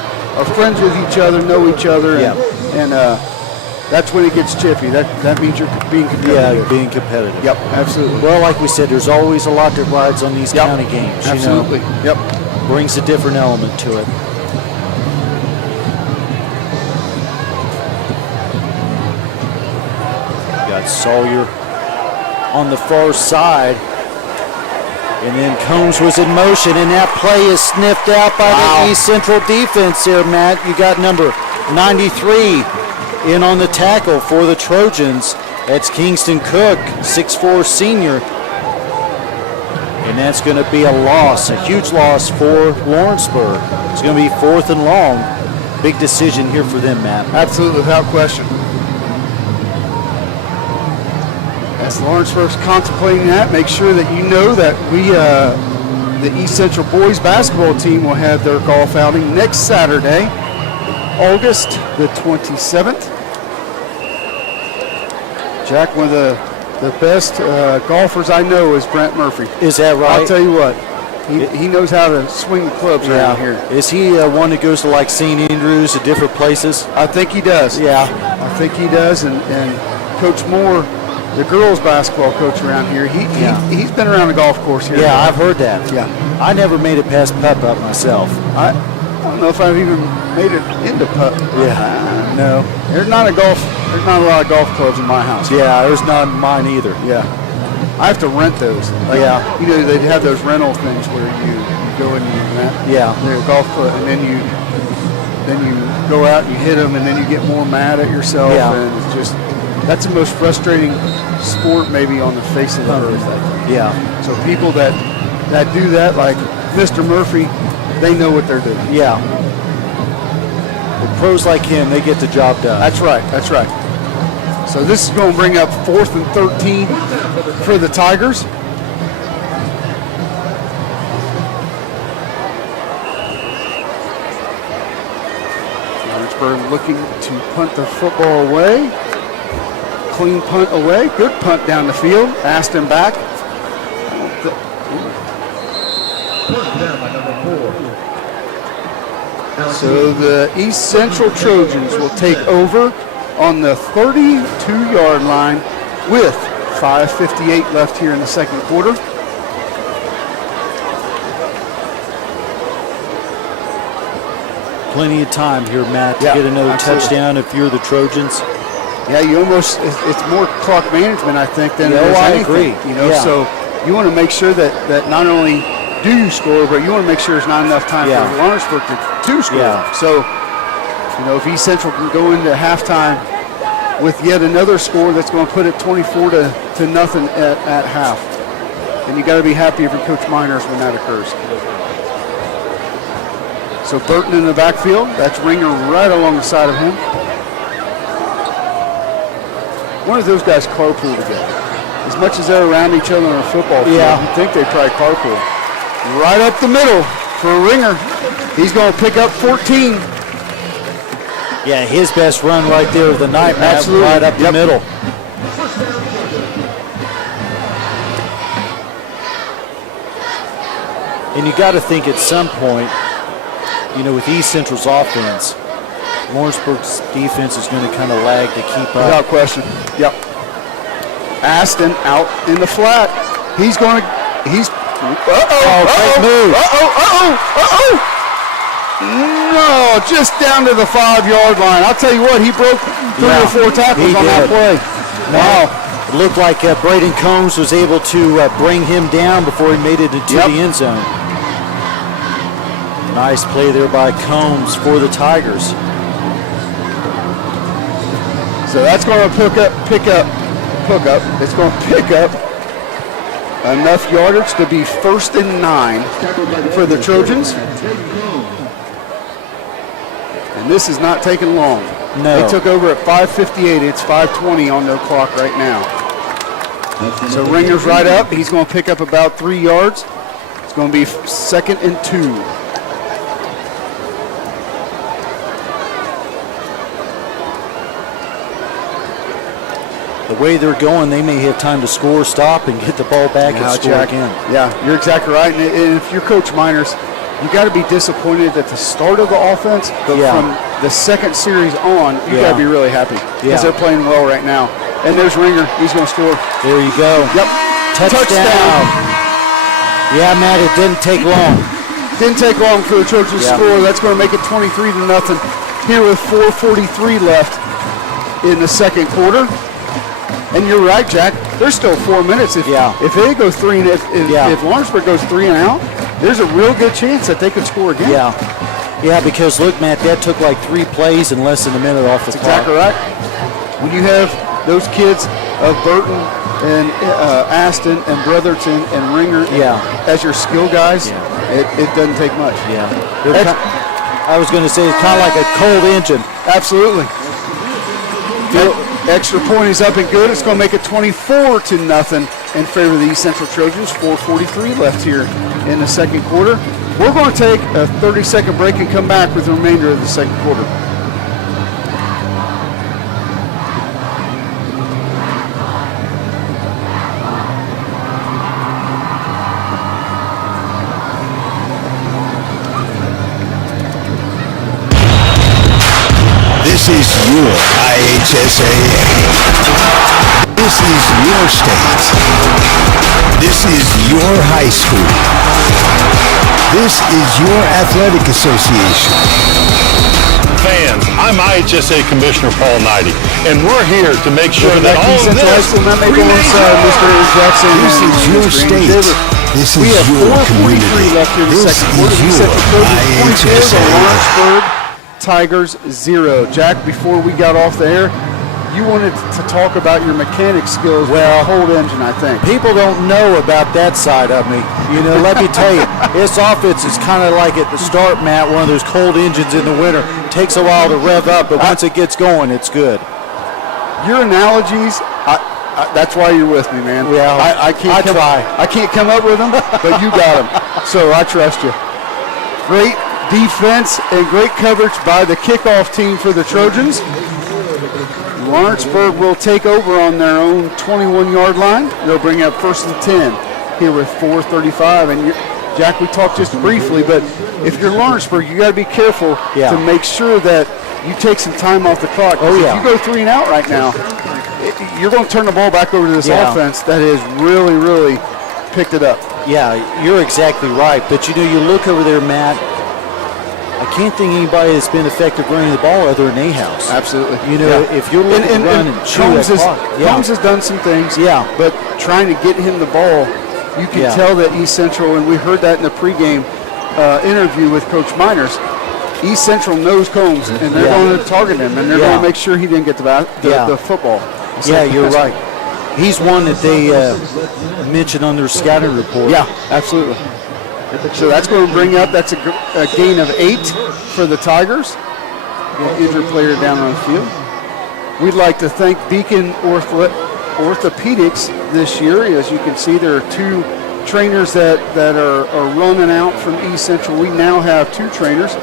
friends with each other, know each other, and that's when it gets chippy. That means you're being competitive. Yeah, being competitive. Yep, absolutely. Well, like we said, there's always a lot that rides on these county games. Absolutely. You know? Brings a different element to it. Got Sawyer on the far side. And then Combs was in motion, and that play is sniffed out by the East Central defense there, Matt. You got number 93 in on the tackle for the Trojans. That's Kingston Cook, 6'4" senior. And that's going to be a loss, a huge loss for Lawrenceburg. It's going to be 4th and long. Big decision here for them, Matt. Absolutely, without question. As Lawrenceburg's contemplating that, make sure that you know that the East Central boys basketball team will have their golf outing next Saturday, August the 27th. Jack, one of the best golfers I know is Brent Mcphee. Is that right? I'll tell you what, he knows how to swing the clubs around here. Is he one that goes to like St. Andrews at different places? I think he does. Yeah. I think he does, and Coach Moore, the girls basketball coach around here, he's been around the golf course here. Yeah, I've heard that. Yeah. I never made it past putt-putt myself. I don't know if I've even made it into putt. Yeah. No. There's not a lot of golf clubs in my house. Yeah, there's not mine either. Yeah. I have to rent those. Like, Yeah. You know, they have those rental things where you go and you rent. Yeah. They're a golf club, and then you go out and you hit them, and then you get more mad at yourself. Yeah. And it's just, that's the most frustrating sport maybe on the face of the earth, I think. Yeah. So people that do that, like Mr. Mcphee, they know what they're doing. Yeah. The pros like him, they get the job done. That's right. That's right. So this is going to bring up 4th and 13 for the Tigers. Lawrenceburg looking to punt the football away. Clean punt away. Good punt down the field. Aston back. So the East Central Trojans will take over on the 32-yard line with 5:58 left here in the second quarter. Plenty of time here, Matt, to Yeah, get another absolutely. touchdown if you're the Trojans. Yeah, you almost, it's more clock management, I think, than Yeah, it is I anything. agree. You know, Yeah. so you want to make sure that not only do you score, but you want to make sure there's not enough time Yeah. for Lawrenceburg to score. Yeah. So, you know, if East Central can go into halftime with yet another score that's going to put it 24 to nothing at half, and you got to be happy for Coach Miners when that occurs. So Burton in the backfield. That's Ringer right along the side of him. One of those guys carpool together. As much as they're around each other on a football field, Yeah. you'd think they'd probably carpool. Right up the middle for Ringer. He's going to pick up 14. Yeah, his best run right there of the night, Matt, Absolutely. right up the Yep. middle. And you got to think at some point, you know, with East Central's offense, Lawrenceburg's defense is going to kind of lag to keep up. Without question. Yep. Aston out in the flat. He's going to, Great move. No, just down to the 5-yard line. I'll tell you what, he broke 3 or 4 tackles he on that did. play. Wow. It looked like Braden Combs was able to bring him down before he made it into Yep. the end zone. Nice play there by Combs for the Tigers. So that's going to pick up. It's going to pick up enough yardage to be 1st and 9 for the Trojans. And this is not taking long. No. They took over at 5:58. It's 5:20 on the clock right now. So Ringer's right up. He's going to pick up about 3 yards. It's going to be 2nd and 2. The way they're going, they may have time to score, stop, and get the ball back and score Jack, again. yeah, you're exactly right. And if you're Coach Miners, you got to be disappointed at the start of the offense, but Yeah. from the second series on, you got to be really happy because Yeah. they're playing well right now. And there's Ringer. He's going to score. There you go. Yep. Touchdown. Yeah, Matt, it didn't take long. Didn't take long for the Trojans to Yeah. score. That's going to make it 23-0 here with 4:43 left in the second quarter. And you're right, Jack. There's still 4 minutes. If they go 3 and if Lawrenceburg goes 3 and out, there's a real good chance that they could score again. Yeah. Yeah, because look, Matt, that took like 3 plays and less than a minute off the clock. Exactly right. When you have those kids of Burton and Aston and Brotherton and Ringer as your skill guys, it doesn't take much. Yeah. I was going to say it's kind of like a cold engine. Absolutely. Extra point is up and good. It's going to make it 24-0 in favor of the East Central Trojans. 4:43 left here in the second quarter. We're going to take a 30-second break and come back with the remainder of the second quarter. This is your IHSA. This is your state. This is your high school. This is your athletic association. Fans, I'm IHSA Commissioner Paul Knighty, and we're here to make sure that all of this remains Mr. Jackson. This is your state. This is your community. This is your IHSA. Lawrenceburg Tigers 0. Jack, before we got off the air, you wanted to talk about your mechanic skills with the whole engine, I think. People don't know about that side of me. You know, let me tell you, this offense is kind of like at the start, Matt, one of those cold engines in the winter. It takes a while to rev up, but once it gets going, it's good. Your analogies, that's why you're with me, man. Yeah, I can't come up with them, but you got them. So I trust you. Great defense and great coverage by the kickoff team for the Trojans. Lawrenceburg will take over on their own 21-yard line. They'll bring up 1st and 10 here with 4:35. And Jack, we talked just briefly, but if you're Lawrenceburg, you got to be careful to make sure that you take some time off the clock. If you go 3 and out right now, you're going to turn the ball back over to this offense that has really, really picked it up. Yeah, you're exactly right. But, you know, you look over there, Matt, I can't think anybody that's been effective running the ball other than A-House. Absolutely. You know, if you're looking to run and chew that clock. Combs has done some things, but trying to get him the ball, you can tell that East Central, and we heard that in the pregame interview with Coach Miners, East Central knows Combs, and they're going to target him, and they're going to make sure he didn't get the football. So you're right. He's one that they mentioned on their scouting report. Yeah, absolutely. So that's going to bring up, that's a gain of 8 for the Tigers. Injured player down on the field. We'd like to thank Beacon Orthopedics this year. As you can see, there are 2 trainers that are running out from East Central. We now have 2 trainers,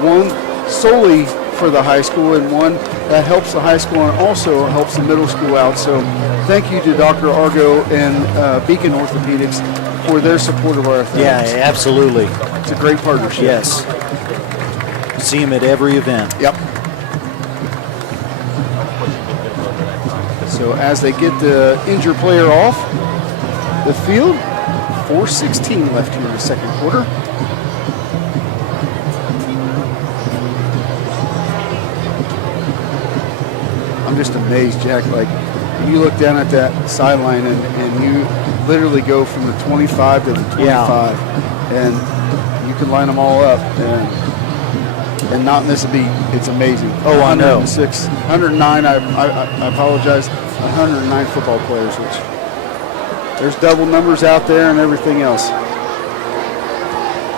one solely for the high school and one that helps the high school and also helps the middle school out. So thank you to Dr. Argo and Beacon Orthopedics for their support of our athletics. Yeah, absolutely. It's a great partnership. Yes. See him at every event. Yep. So as they get the injured player off the field, 4:16 left here in the second quarter. I'm just amazed, Jack. Like, you look down at that sideline and you literally go from the 25 to the 25, and you can line them all up and not miss a beat. It's amazing. Oh, I know. 109. I apologize. 109 football players, which there's double numbers out there and everything else.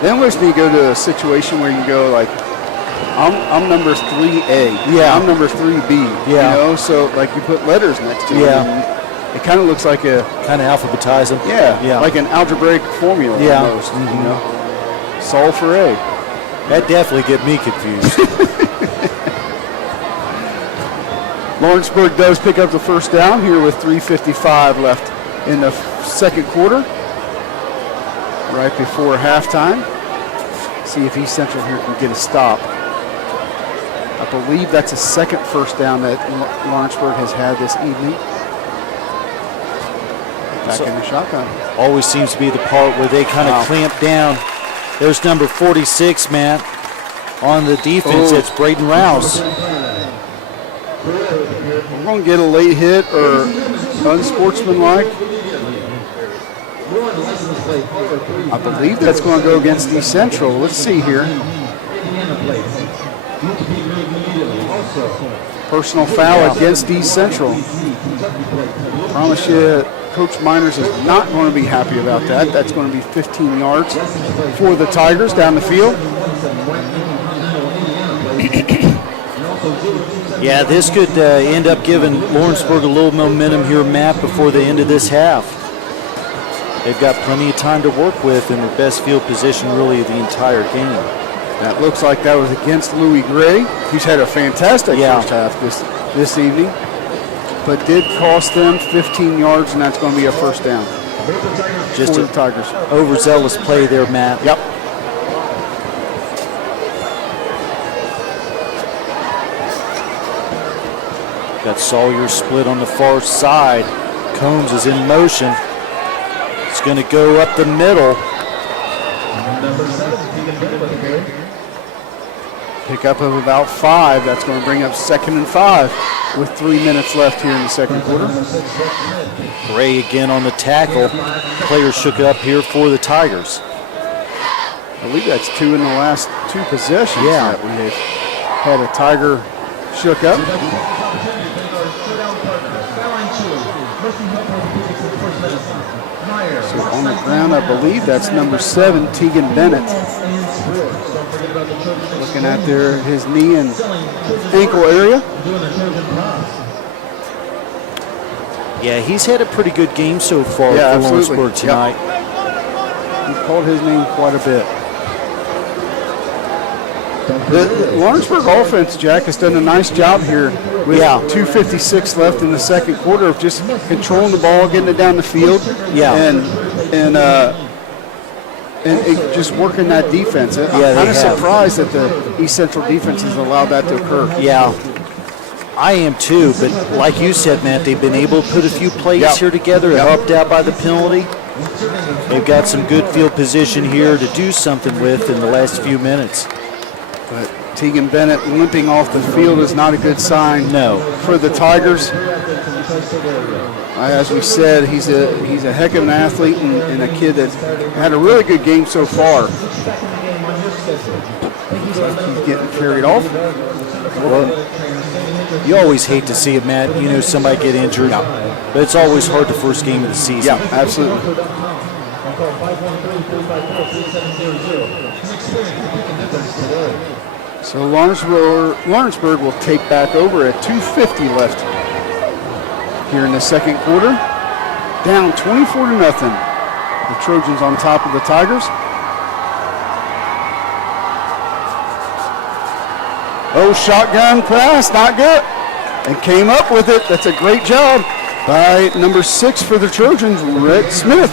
They almost need to go to a situation where you go like, I'm number 3A. Yeah. I'm number 3B. Yeah. You know, so like you put letters next to it. Yeah. It kind of looks like a kind of alphabetize them. Yeah. Like an algebraic formula almost. You know, solve for A. That definitely get me confused. Lawrenceburg does pick up the first down here with 3:55 left in the second quarter. Right before halftime. See if East Central here can get a stop. I believe that's a second first down that Lawrenceburg has had this evening. Back in the shotgun. Always seems to be the part where they kind of clamp down. There's number 46, Matt, on the defense. It's Braden Rouse. We're going to get a late hit or unsportsmanlike. I believe that's going to go against East Central. Let's see here. Personal foul against East Central. Promise you, Coach Miners is not going to be happy about that. That's going to be 15 yards for the Tigers down the field. Yeah, this could end up giving Lawrenceburg a little momentum here, Matt, before the end of this half. They've got plenty of time to work with in their best field position really the entire game. That looks like that was against Louis Gray. He's had a fantastic first half this evening, but did cost them 15 yards, and that's going to be a first down Just for the Tigers. Overzealous play there, Matt. Yep. Got Sawyer split on the far side. Combs is in motion. It's going to go up the middle. Pickup of about 5. That's going to bring up 2nd and 5 with 3 minutes left here in the second quarter. Gray again on the tackle. Players shook up here for the Tigers. I believe that's 2 in the last 2 possessions that we have had a Tiger shook up. So on the ground, I believe that's number 7, Tegan Bennett. Looking at his knee and ankle area. Yeah, he's had a pretty good game so far for Lawrenceburg tonight. He called his name quite a bit. The Lawrenceburg offense, Jack, has done a nice job here with 2:56 left in the second quarter of just controlling the ball, getting it down the field, and just working that defense. I'm kind of surprised that the East Central defense has allowed that to occur. Yeah, I am too, but like you said, Matt, they've been able to put a few plays here together, helped out by the penalty. They've got some good field position here to do something with in the last few minutes. But Tegan Bennett limping off the field is not a good sign for the Tigers. As we said, he's a heck of an athlete and a kid that's had a really good game so far. Looks like he's getting carried off. Well, you always hate to see it, Matt. You know, somebody get injured. But it's always hard the first game of the season. Yeah, absolutely. So Lawrenceburg will take back over at 2:50 left here in the second quarter. Down 24-0. The Trojans on top of the Tigers. Oh, shotgun pass, not good. And came up with it. That's a great job by number 6 for the Trojans, Red Smith.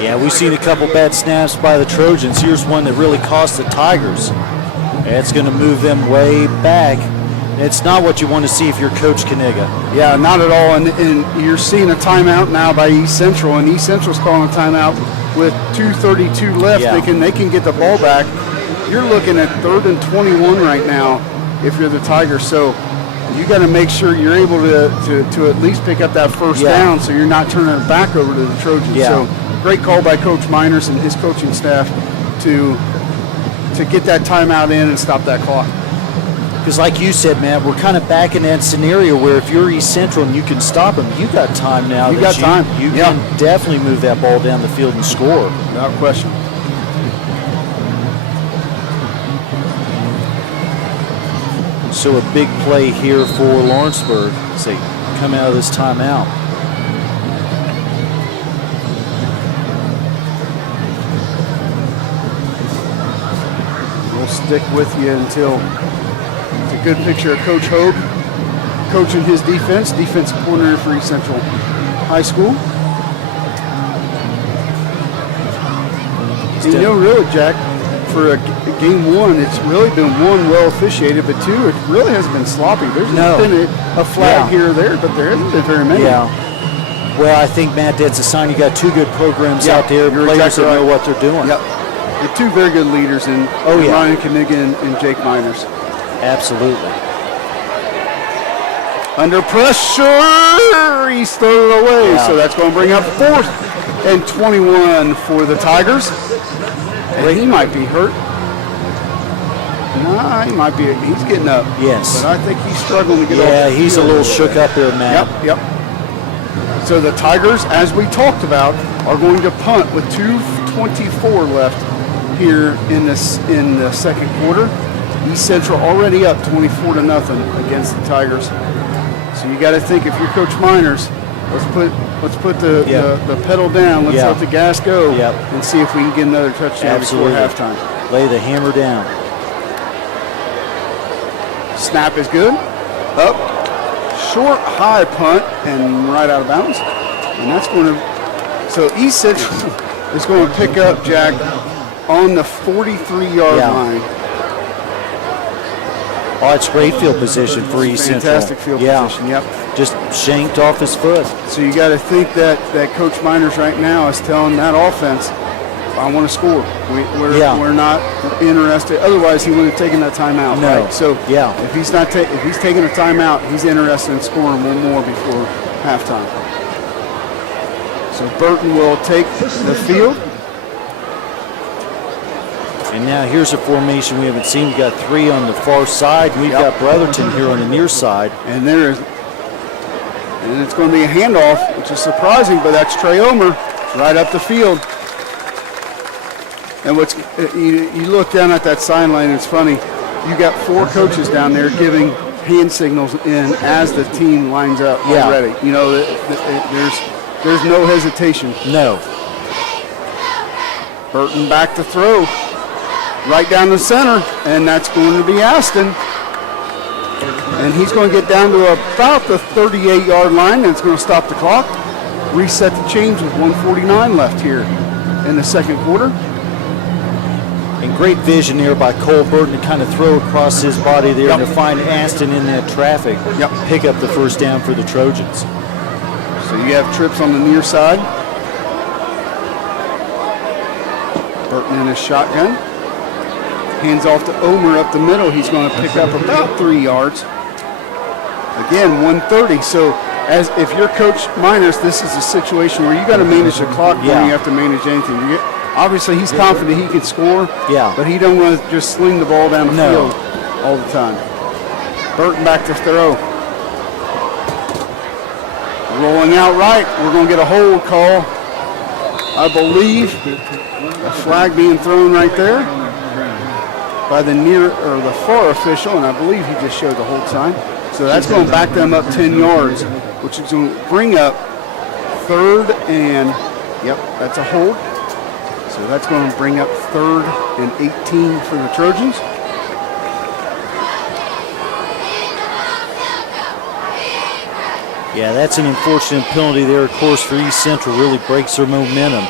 Yeah, we've seen a couple bad snaps by the Trojans. Here's one that really cost the Tigers. It's going to move them way back. It's not what you want to see if you're Coach Kaniga. Yeah, not at all. And you're seeing a timeout now by East Central, and East Central's calling a timeout with 2:32 left. Yeah. They can get the ball back. You're looking at 3rd and 21 right now if you're the Tigers. So you got to make sure you're able to at least pick up that first down, so you're not turning it back over to the Trojans. Yeah. So great call by Coach Miners and his coaching staff to get that timeout in and stop that clock. Because like you said, Matt, we're kind of back in that scenario where if you're East Central and you can stop them, you got time now. You got time. You can definitely move that ball down the field and score. Without question. So a big play here for Lawrenceburg as they come out of this timeout. We'll stick with you until it's a good picture of Coach Hogue coaching his defensive coordinator for East Central High School. You know, really, Jack, for a game 1, it's really been 1 well officiated, but 2, it really hasn't been sloppy. There's been a flag here or there, but there hasn't been very many. Yeah. Well, I think, Matt, that's a sign you got 2 good programs out there, players exactly that right. know what they're doing. Yep. And 2 very good leaders in Ryan Kaniga and Jake Miners. Absolutely. Under pressure, he stole it away. So that's going to bring up 4th and 21 for the Tigers. And he might be hurt. Nah, he might be. He's getting up. Yes. But I think he's struggling to get off. Yeah, the he's a field little shook up there, Matt. Yep. So the Tigers, as we talked about, are going to punt with 2:24 left here in the second quarter. East Central already up 24-0 against the Tigers. So you got to think, if you're Coach Miners, let's put the pedal down. Let's let the gas go and see if we can get another touchdown before halftime. Lay the hammer down. Snap is good. Up. Short, high punt, and right out of bounds. And that's going to, so East Central is going to pick up, Jack, on the 43-yard line. Oh, it's great field position for East Central. Fantastic field position, yep. Just shanked off his foot. So you got to think that Coach Miners right now is telling that offense, I want to score. We're not interested. Otherwise, he wouldn't have taken that timeout. No. Right? So if he's not if he's taking a timeout, he's interested in scoring one more before halftime. So Burton will take the field. And now here's a formation we haven't seen. We've got 3 on the far side. We've got Brotherton here on the near side. And it's going to be a handoff, which is surprising, but that's Trey Omer right up the field. And you look down at that sideline, it's funny. You got 4 coaches down there giving hand signals in as the team lines up already. You know, there's no hesitation. No. Burton back to throw. Right down the center, and that's going to be Aston. And he's going to get down to about the 38-yard line, and it's going to stop the clock. Reset the change with 1:49 left here in the second quarter. And great vision there by Cole Burton to kind of throw across his body there and to find Aston in that traffic. Pick up the first down for the Trojans. So you have trips on the near side. Burton in his shotgun. Hands off to Omer up the middle. He's going to pick up about 3 yards. Again, 1:30. So if you're Coach Miners, this is a situation where you got to manage the clock more than you have to manage anything. Obviously, he's confident he can score, but he don't want to just sling the ball down the field all the time. Burton back to throw. Rolling out right. We're going to get a hold call. I believe a flag being thrown right there by the far official, and I believe he just showed the hold sign. So that's going to back them up 10 yards, which is going to bring up 3rd and, that's a hold. So that's going to bring up 3rd and 18 for the Trojans. Yeah, that's an unfortunate penalty there, of course, for East Central. Really breaks their momentum.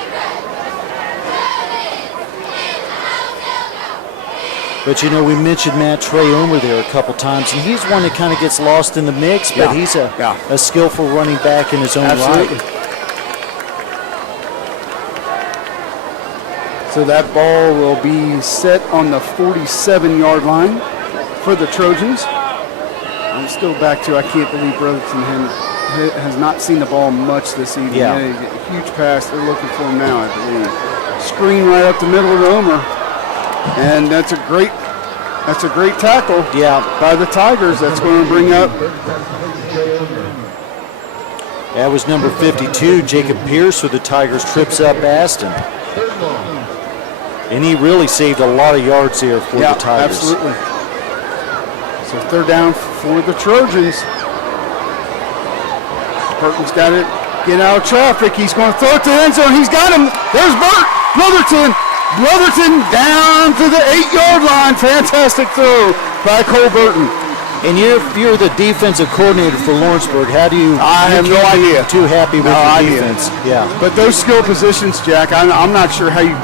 But, you know, we mentioned Matt Trey Omer there a couple times, and he's one that kind of gets lost in the mix, but he's a skillful running back in his own right. So that ball will be set on the 47-yard line for the Trojans. I'm still back to, I can't believe Brotherton has not seen the ball much this evening. Yeah. A huge pass. They're looking for him now, I believe. Screen right up the middle of Omer. And that's a great tackle by the Tigers. That's going to bring up. That was number 52, Jacob Pierce, with the Tigers, trips up Aston. And he really saved a lot of yards there for the Tigers. Absolutely. So 3rd down for the Trojans. Burton's got it. Get out of traffic. He's going to throw it to the end zone. He's got him. There's Brotherton. Brotherton down to the 8-yard line. Fantastic throw by Cole Burton. And you're the defensive coordinator for Lawrenceburg. How do you? I have no idea. Too happy with the defense. Yeah. But those skill positions, Jack, I'm not sure how you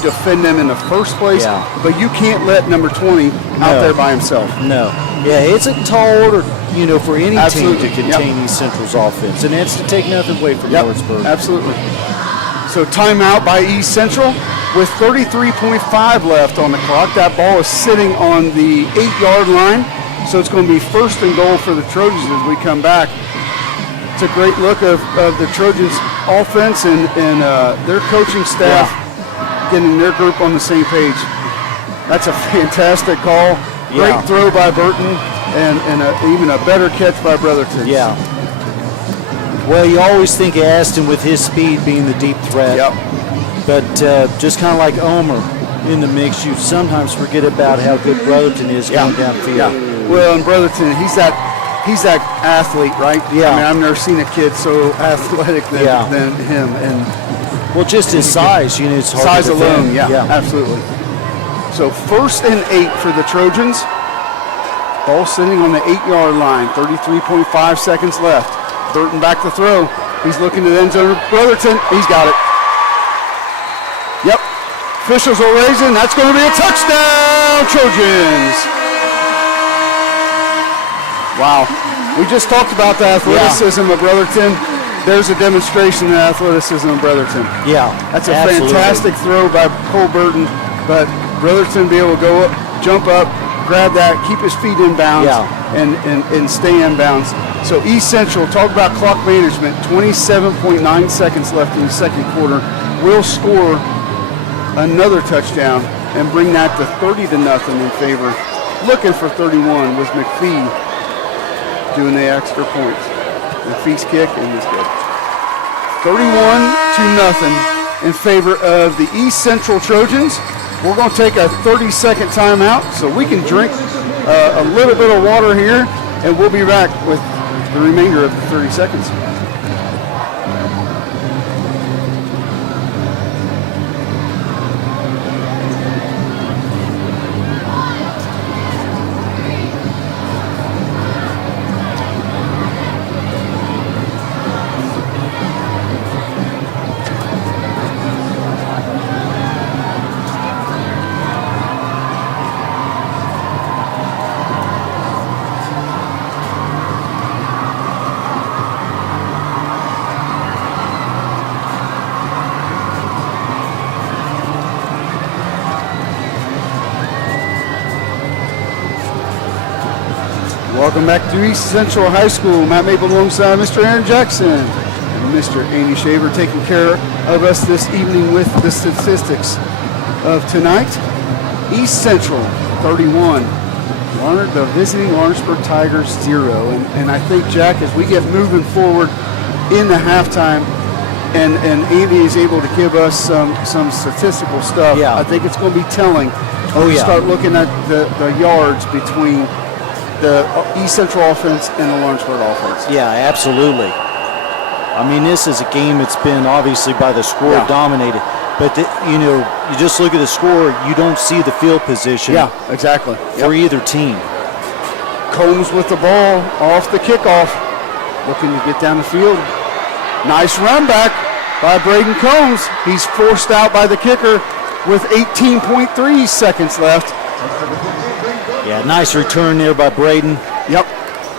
defend them in the first place. Yeah. But you can't let number 20 out there by himself. No. Yeah, it's a tall order, you know, for any team to contain East Central's offense, and that's to take nothing away from Lawrenceburg. Absolutely. So timeout by East Central with 33.5 left on the clock. That ball is sitting on the 8-yard line. So it's going to be 1st and goal for the Trojans as we come back. It's a great look of the Trojans offense and their coaching staff getting their group on the same page. That's a fantastic call. Great Yeah. throw by Burton, and even a better catch by Brotherton. Yeah. Well, you always think of Aston with his speed being the deep threat. Yep. But just kind of like Omer in the mix, you sometimes forget about how good Brotherton is going downfield. Yeah. Well, and Brotherton, he's that athlete, right? Yeah. I mean, I've never seen a kid so athletic than him. And Well, just his size, it's hard size to defend. alone, yeah, absolutely. So 1st and 8 for the Trojans. Ball sitting on the 8-yard line. 33.5 seconds left. Burton back to throw. He's looking to the end zone. Brotherton, he's got it. Yep. Officials are raising. That's going to be a touchdown, Trojans. Wow. We just talked about the athleticism of Brotherton. There's a demonstration of the athleticism of Brotherton. Yeah. That's a absolutely. fantastic throw by Cole Burton, but Brotherton be able to go up, jump up, grab that, keep his feet in bounds, and stay in bounds. So East Central, talk about clock management, 27.9 seconds left in the second quarter, will score another touchdown and bring that to 30-0 in favor. Looking for 31 with Mcphee doing the extra points. McPhee's kick and this good. 31-0 in favor of the East Central Trojans. We're going to take a 30-second timeout so we can drink a little bit of water here, and we'll be back with the remainder of the 30 seconds. Welcome back to East Central High School. Matt Maple alongside Mr. Aaron Jackson and Mr. Andy Shaver taking care of us this evening with the statistics of tonight. East Central 31, the visiting Lawrenceburg Tigers 0. And I think, Jack, as we get moving forward in the halftime and Andy is able to give us some statistical stuff, I think it's going to be telling. Start looking at the yards between the East Central offense and the Lawrenceburg offense. Yeah, absolutely. I mean, this is a game that's been obviously by the score dominated. But, you just look at the score, you don't see the field position. Yeah, exactly. For either team. Combs with the ball off the kickoff, looking to get down the field. Nice run back by Braden Combs. He's forced out by the kicker with 18.3 seconds left. Yeah, nice return there by Braden. Yep.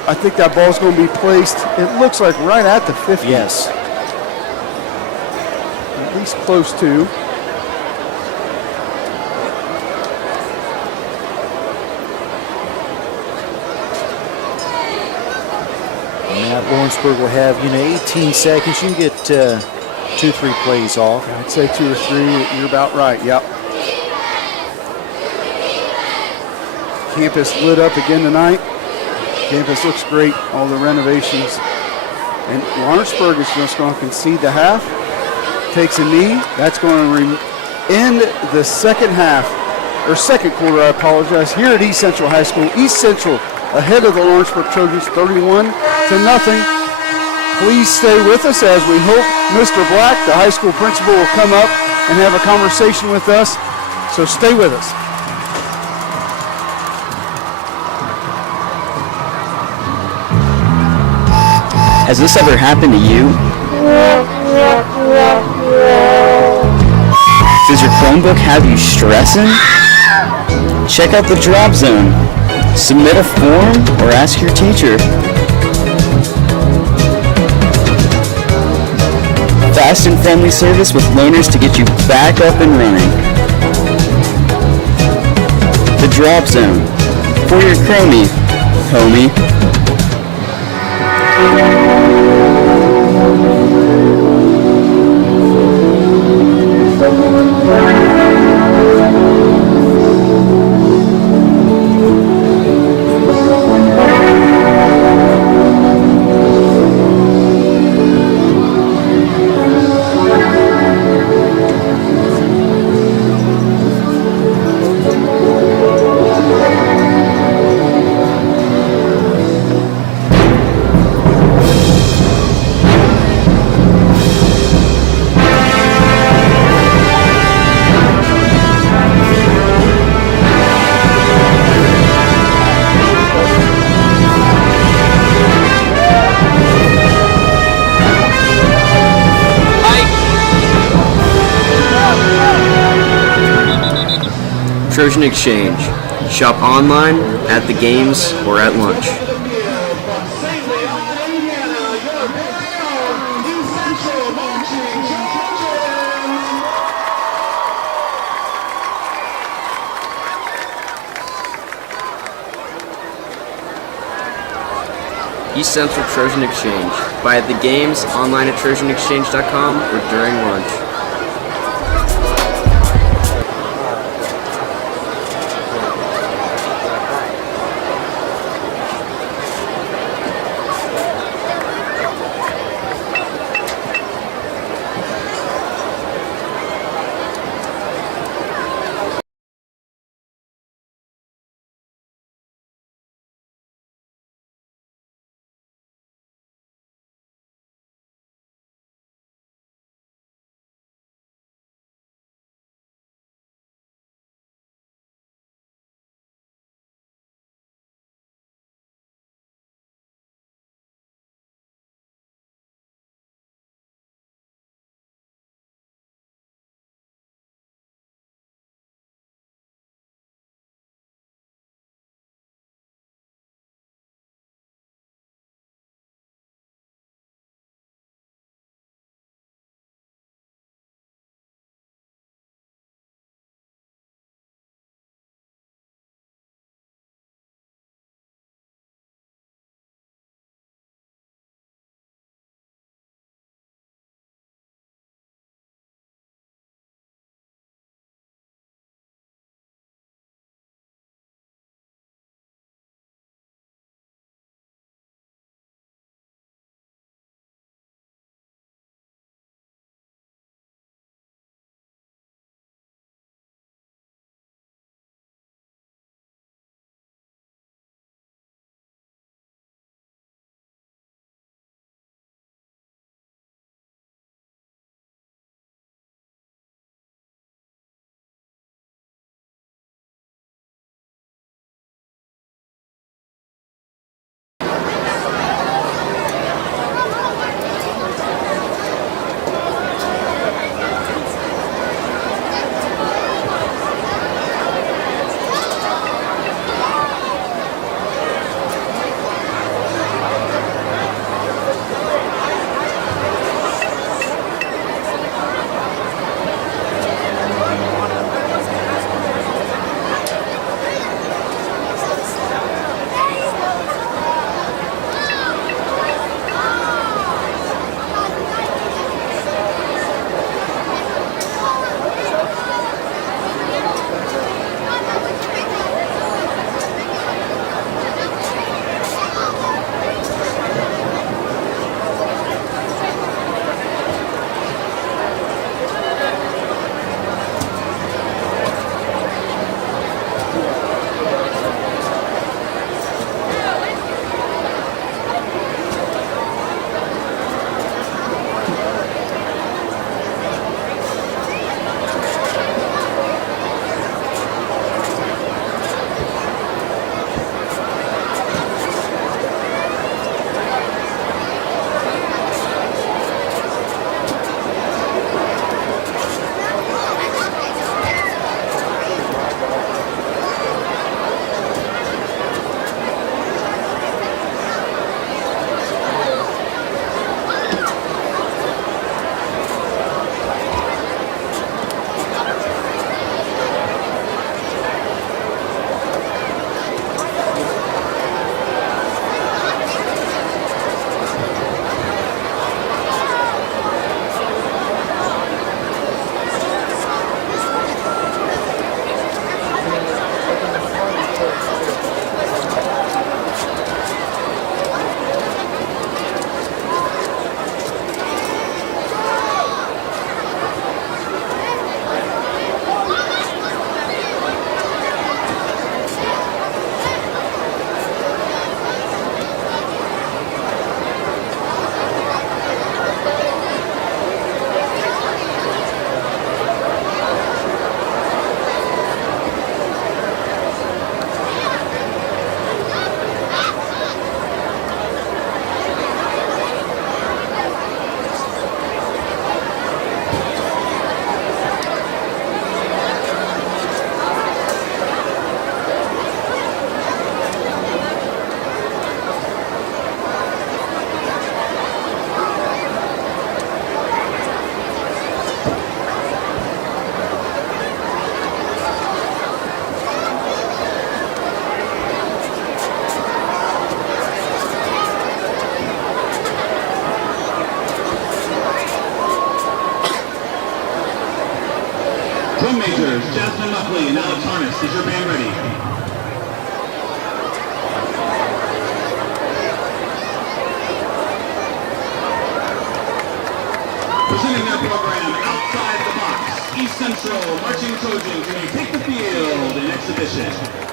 I think that ball's going to be placed, it looks like right at the 50. Yes. At least close to. Matt Lawrenceburg will have, 18 seconds. You can get 2-3 plays off. I'd say 2 or 3. You're about right. Yep. Campus lit up again tonight. Campus looks great. All the renovations. And Lawrenceburg is just going to concede the half. Takes a knee. That's going to end the second quarter, I apologize, here at East Central High School. East Central ahead of the Lawrenceburg Trojans 31-0. Please stay with us as we hope Mr. Black, the high school principal, will come up and have a conversation with us. So stay with us. Has this ever happened to you? Does your Chromebook have you stressing? Check out the Drop Zone. Submit a form or ask your teacher. Fast and friendly service with loaners to get you back up and running. The Drop Zone. For your Chromie, homie. Trojan Exchange. Shop online, at the games, or at lunch. East Central Trojan Exchange. Buy at the games, online at trojanexchange.com, or during lunch. Drum majors, Jasmine Mcphee and Alex Harness, is your band ready? Presenting their program outside the box, East Central Marching Trojans may take the field in exhibition.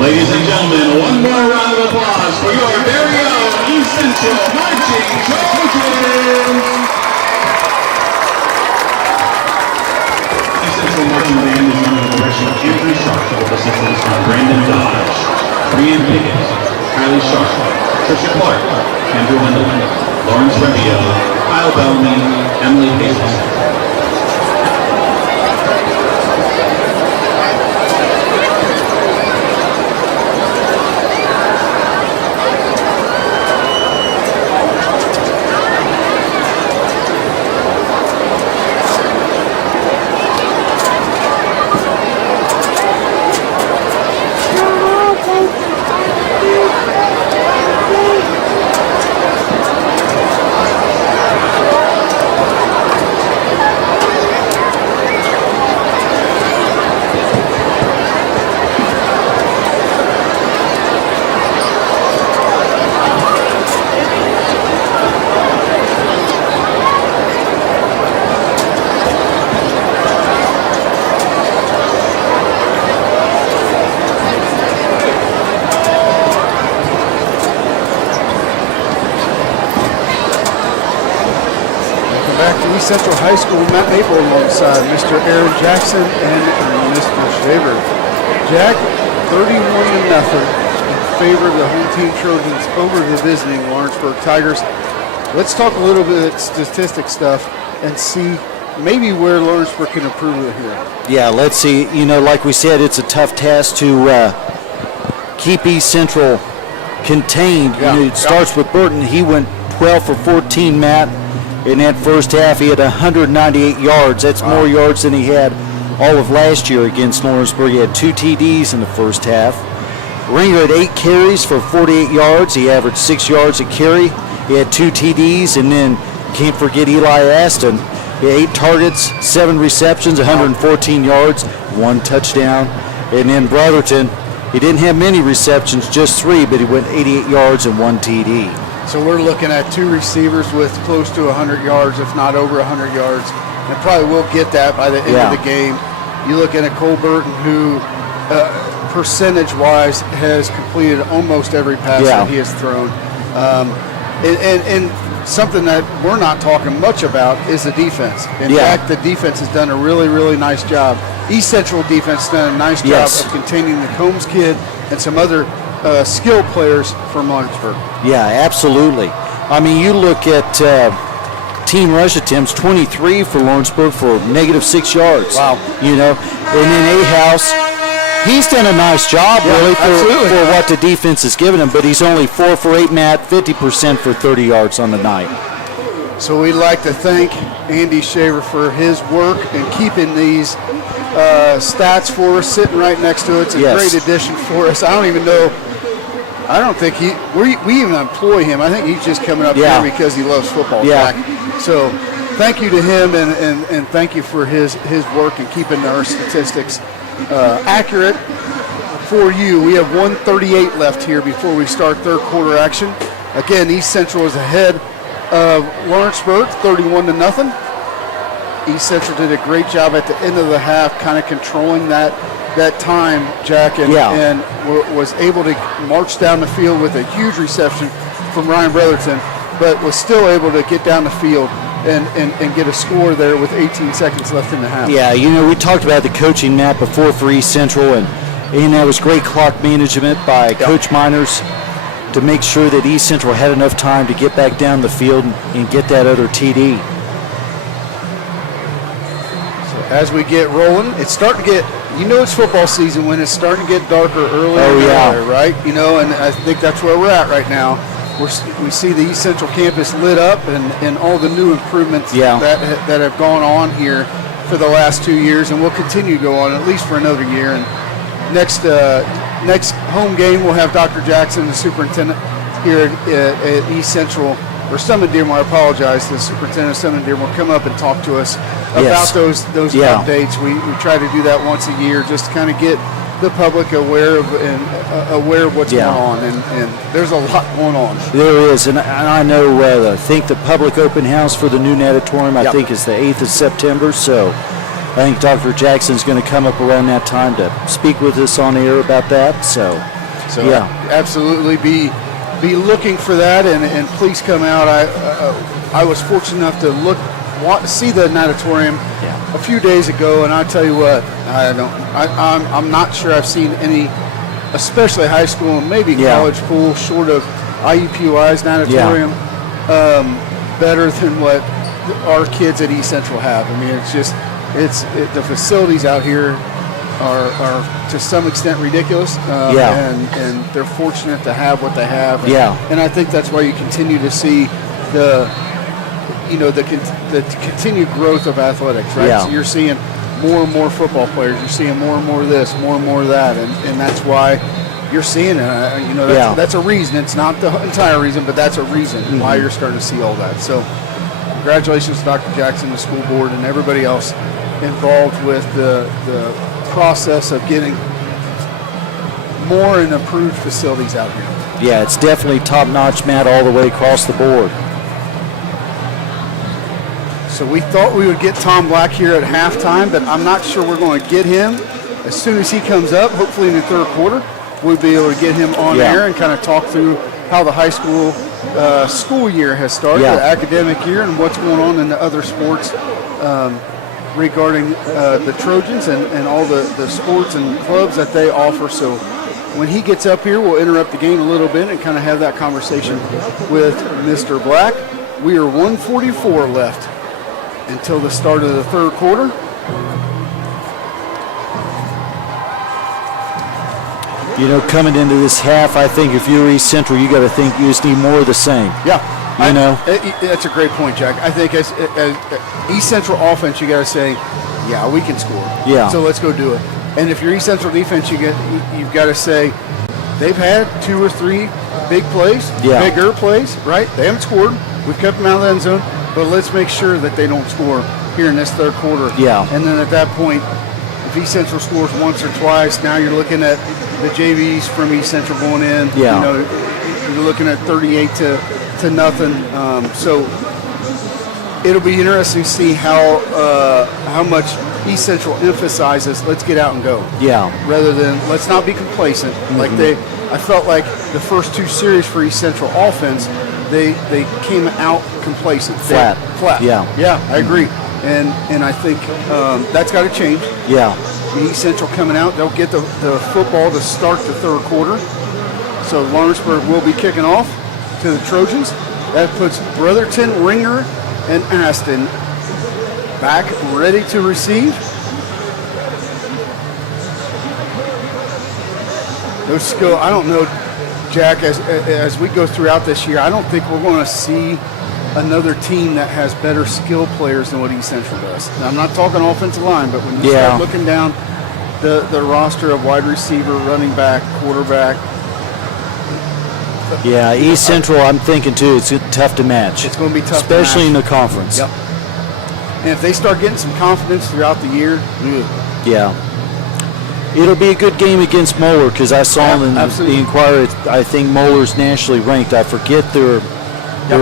Ladies and gentlemen, one more round of applause for your very own East Central Marching Trojans! East Central Marching Band is under the direction of Andrew Sharp, with assistance from Brandon Dodge, Brian Pickett, Kylie Sharp, Trisha Clark, Andrew Wendell, Lawrence Revio, Kyle Bellamy, Emily Hazelson. East Central High School, Matt Maple alongside Mr. Aaron Jackson and Mr. Shaver. Jack, 31-0 in favor of the home team Trojans over the visiting Lawrenceburg Tigers. Let's talk a little bit of statistic stuff and see maybe where Lawrenceburg can improve it here. Yeah, let's see. You know, like we said, it's a tough task to keep East Central contained. Yeah. You know, it starts with Burton. He went 12 for 14, Matt. In that first half, he had 198 yards. That's more yards than he had all of last year against Lawrenceburg. He had 2 TDs in the first half. Ringer had 8 carries for 48 yards. He averaged 6 yards a carry. He had 2 TDs, and then can't forget Eli Aston. He had 8 targets, 7 receptions, 114 yards, 1 touchdown. And then Brotherton, he didn't have many receptions, just 3, but he went 88 yards and 1 TD. So we're looking at 2 receivers with close to 100 yards, if not over 100 yards, and probably will get that by the end of the game. You look at Cole Burton, who percentage-wise has completed almost every pass that he has thrown. And something that we're not talking much about is the defense. In fact, the defense has done a really, really nice job. East Central defense has done a nice job of containing the Combs kid and some other skilled players from Lawrenceburg. Yeah, absolutely. I mean, you look at team rush attempts, 23 for Lawrenceburg for -6 yards. Wow. You know, and then A-House, he's done a nice job, really, for what the defense has given him, but he's only 4 for 8, Matt, 50% for 30 yards on the night. So we'd like to thank Andy Shaver for his work in keeping these stats for us, sitting right next to it. It's a great addition for us. I don't think we even employ him. I think he's just coming up here because he loves football. Jack. So thank you to him, and thank you for his work in keeping our statistics accurate for you. We have 1:38 left here before we start third quarter action. Again, East Central is ahead of Lawrenceburg, 31-0. East Central did a great job at the end of the half, kind of controlling that time, Jack, and was able to march down the field with a huge reception from Ryan Brotherton, but was still able to get down the field and get a score there with 18 seconds left in the half. Yeah, you know, we talked about the coaching, Matt, before for East Central, and that was great clock management by Coach Miners to make sure that East Central had enough time to get back down the field and get that other TD. So as we get rolling, it's starting to get, it's football season when it's starting to get darker earlier, right? You know, and I think that's where we're at right now. We see the East Central campus lit up and all the new improvements that have gone on here for the last 2 years, and will continue to go on at least for another year. And next home game, we'll have Dr. Jackson, the superintendent here at East Central, or Summit Dearmore, I apologize, the superintendent of Summit Dearmore, will come up and talk to us about those updates. We try to do that once a year just to kind of get the public aware of what's going on, and there's a lot going on. There is, and I know, I think the public open house for the new natatorium, I think, is the 8th of September, so I think Dr. Jackson's going to come up around that time to speak with us on air about that, so absolutely be looking for that, and please come out. I was fortunate enough to see the natatorium a few days ago, and I tell you what, I'm not sure I've seen any, especially high school and maybe college pool, short of IUPUI's natatorium, better than what our kids at East Central have. I mean, it's just the facilities out here are to some extent ridiculous, and they're fortunate to have what they have. And I think that's why you continue to see the continued growth of athletics, right? So you're seeing more and more football players. You're seeing more and more of this, more and more of that, and that's why you're seeing it. That's a reason. It's not the entire reason, but that's a reason why you're starting to see all that. So congratulations to Dr. Jackson, the school board, and everybody else involved with the process of getting more and improved facilities out here. Yeah, it's definitely top-notch, Matt, all the way across the board. So we thought we would get Tom Black here at halftime, but I'm not sure we're going to get him. As soon as he comes up, hopefully in the third quarter, we'll be able to get him on air and kind of talk through how the high school school year has started, Yeah. the academic year, and what's going on in the other sports regarding the Trojans and all the sports and clubs that they offer. So when he gets up here, we'll interrupt the game a little bit and kind of have that conversation with Mr. Black. We are 1:44 left until the start of the third quarter. You know, coming into this half, I think if you're East Central, you got to think you just need more of the same. Yeah. That's a great point, Jack. I think as East Central offense, you got to say, yeah, we can score. Yeah. So let's go do it. And if you're East Central defense, you've got to say they've had 2 or 3 big plays, bigger plays, right? They haven't scored. We've kept them out of the end zone, but let's make sure that they don't score here in this third quarter. Yeah. And then at that point, if East Central scores once or twice, now you're looking at the JVs from East Central going in. Yeah. You know, you're looking at 38 to nothing. So it'll be interesting to see how much East Central emphasizes let's get out and go. Yeah. Rather than let's not be complacent. Like I felt like the first 2 series for East Central offense, they came out complacent. Flat. Yeah. Yeah, I agree. And I think that's got to change. Yeah. East Central coming out, they'll get the football to start the third quarter. So Lawrenceburg will be kicking off to the Trojans. That puts Brotherton, Ringer, and Aston back ready to receive. Those skill, I don't know, Jack, as we go throughout this year, I don't think we're going to see another team that has better skill players than what East Central does. Now, I'm not talking offensive line, but when you start looking down the roster of wide receiver, running back, quarterback. Yeah, East Central, I'm thinking too, it's tough to match. It's going to be tough especially to match. in the conference. Yep. And if they start getting some confidence throughout the year, yeah. It'll be a good game against Moeller because I saw in the Inquirer, I think Moeller's nationally ranked. I forget their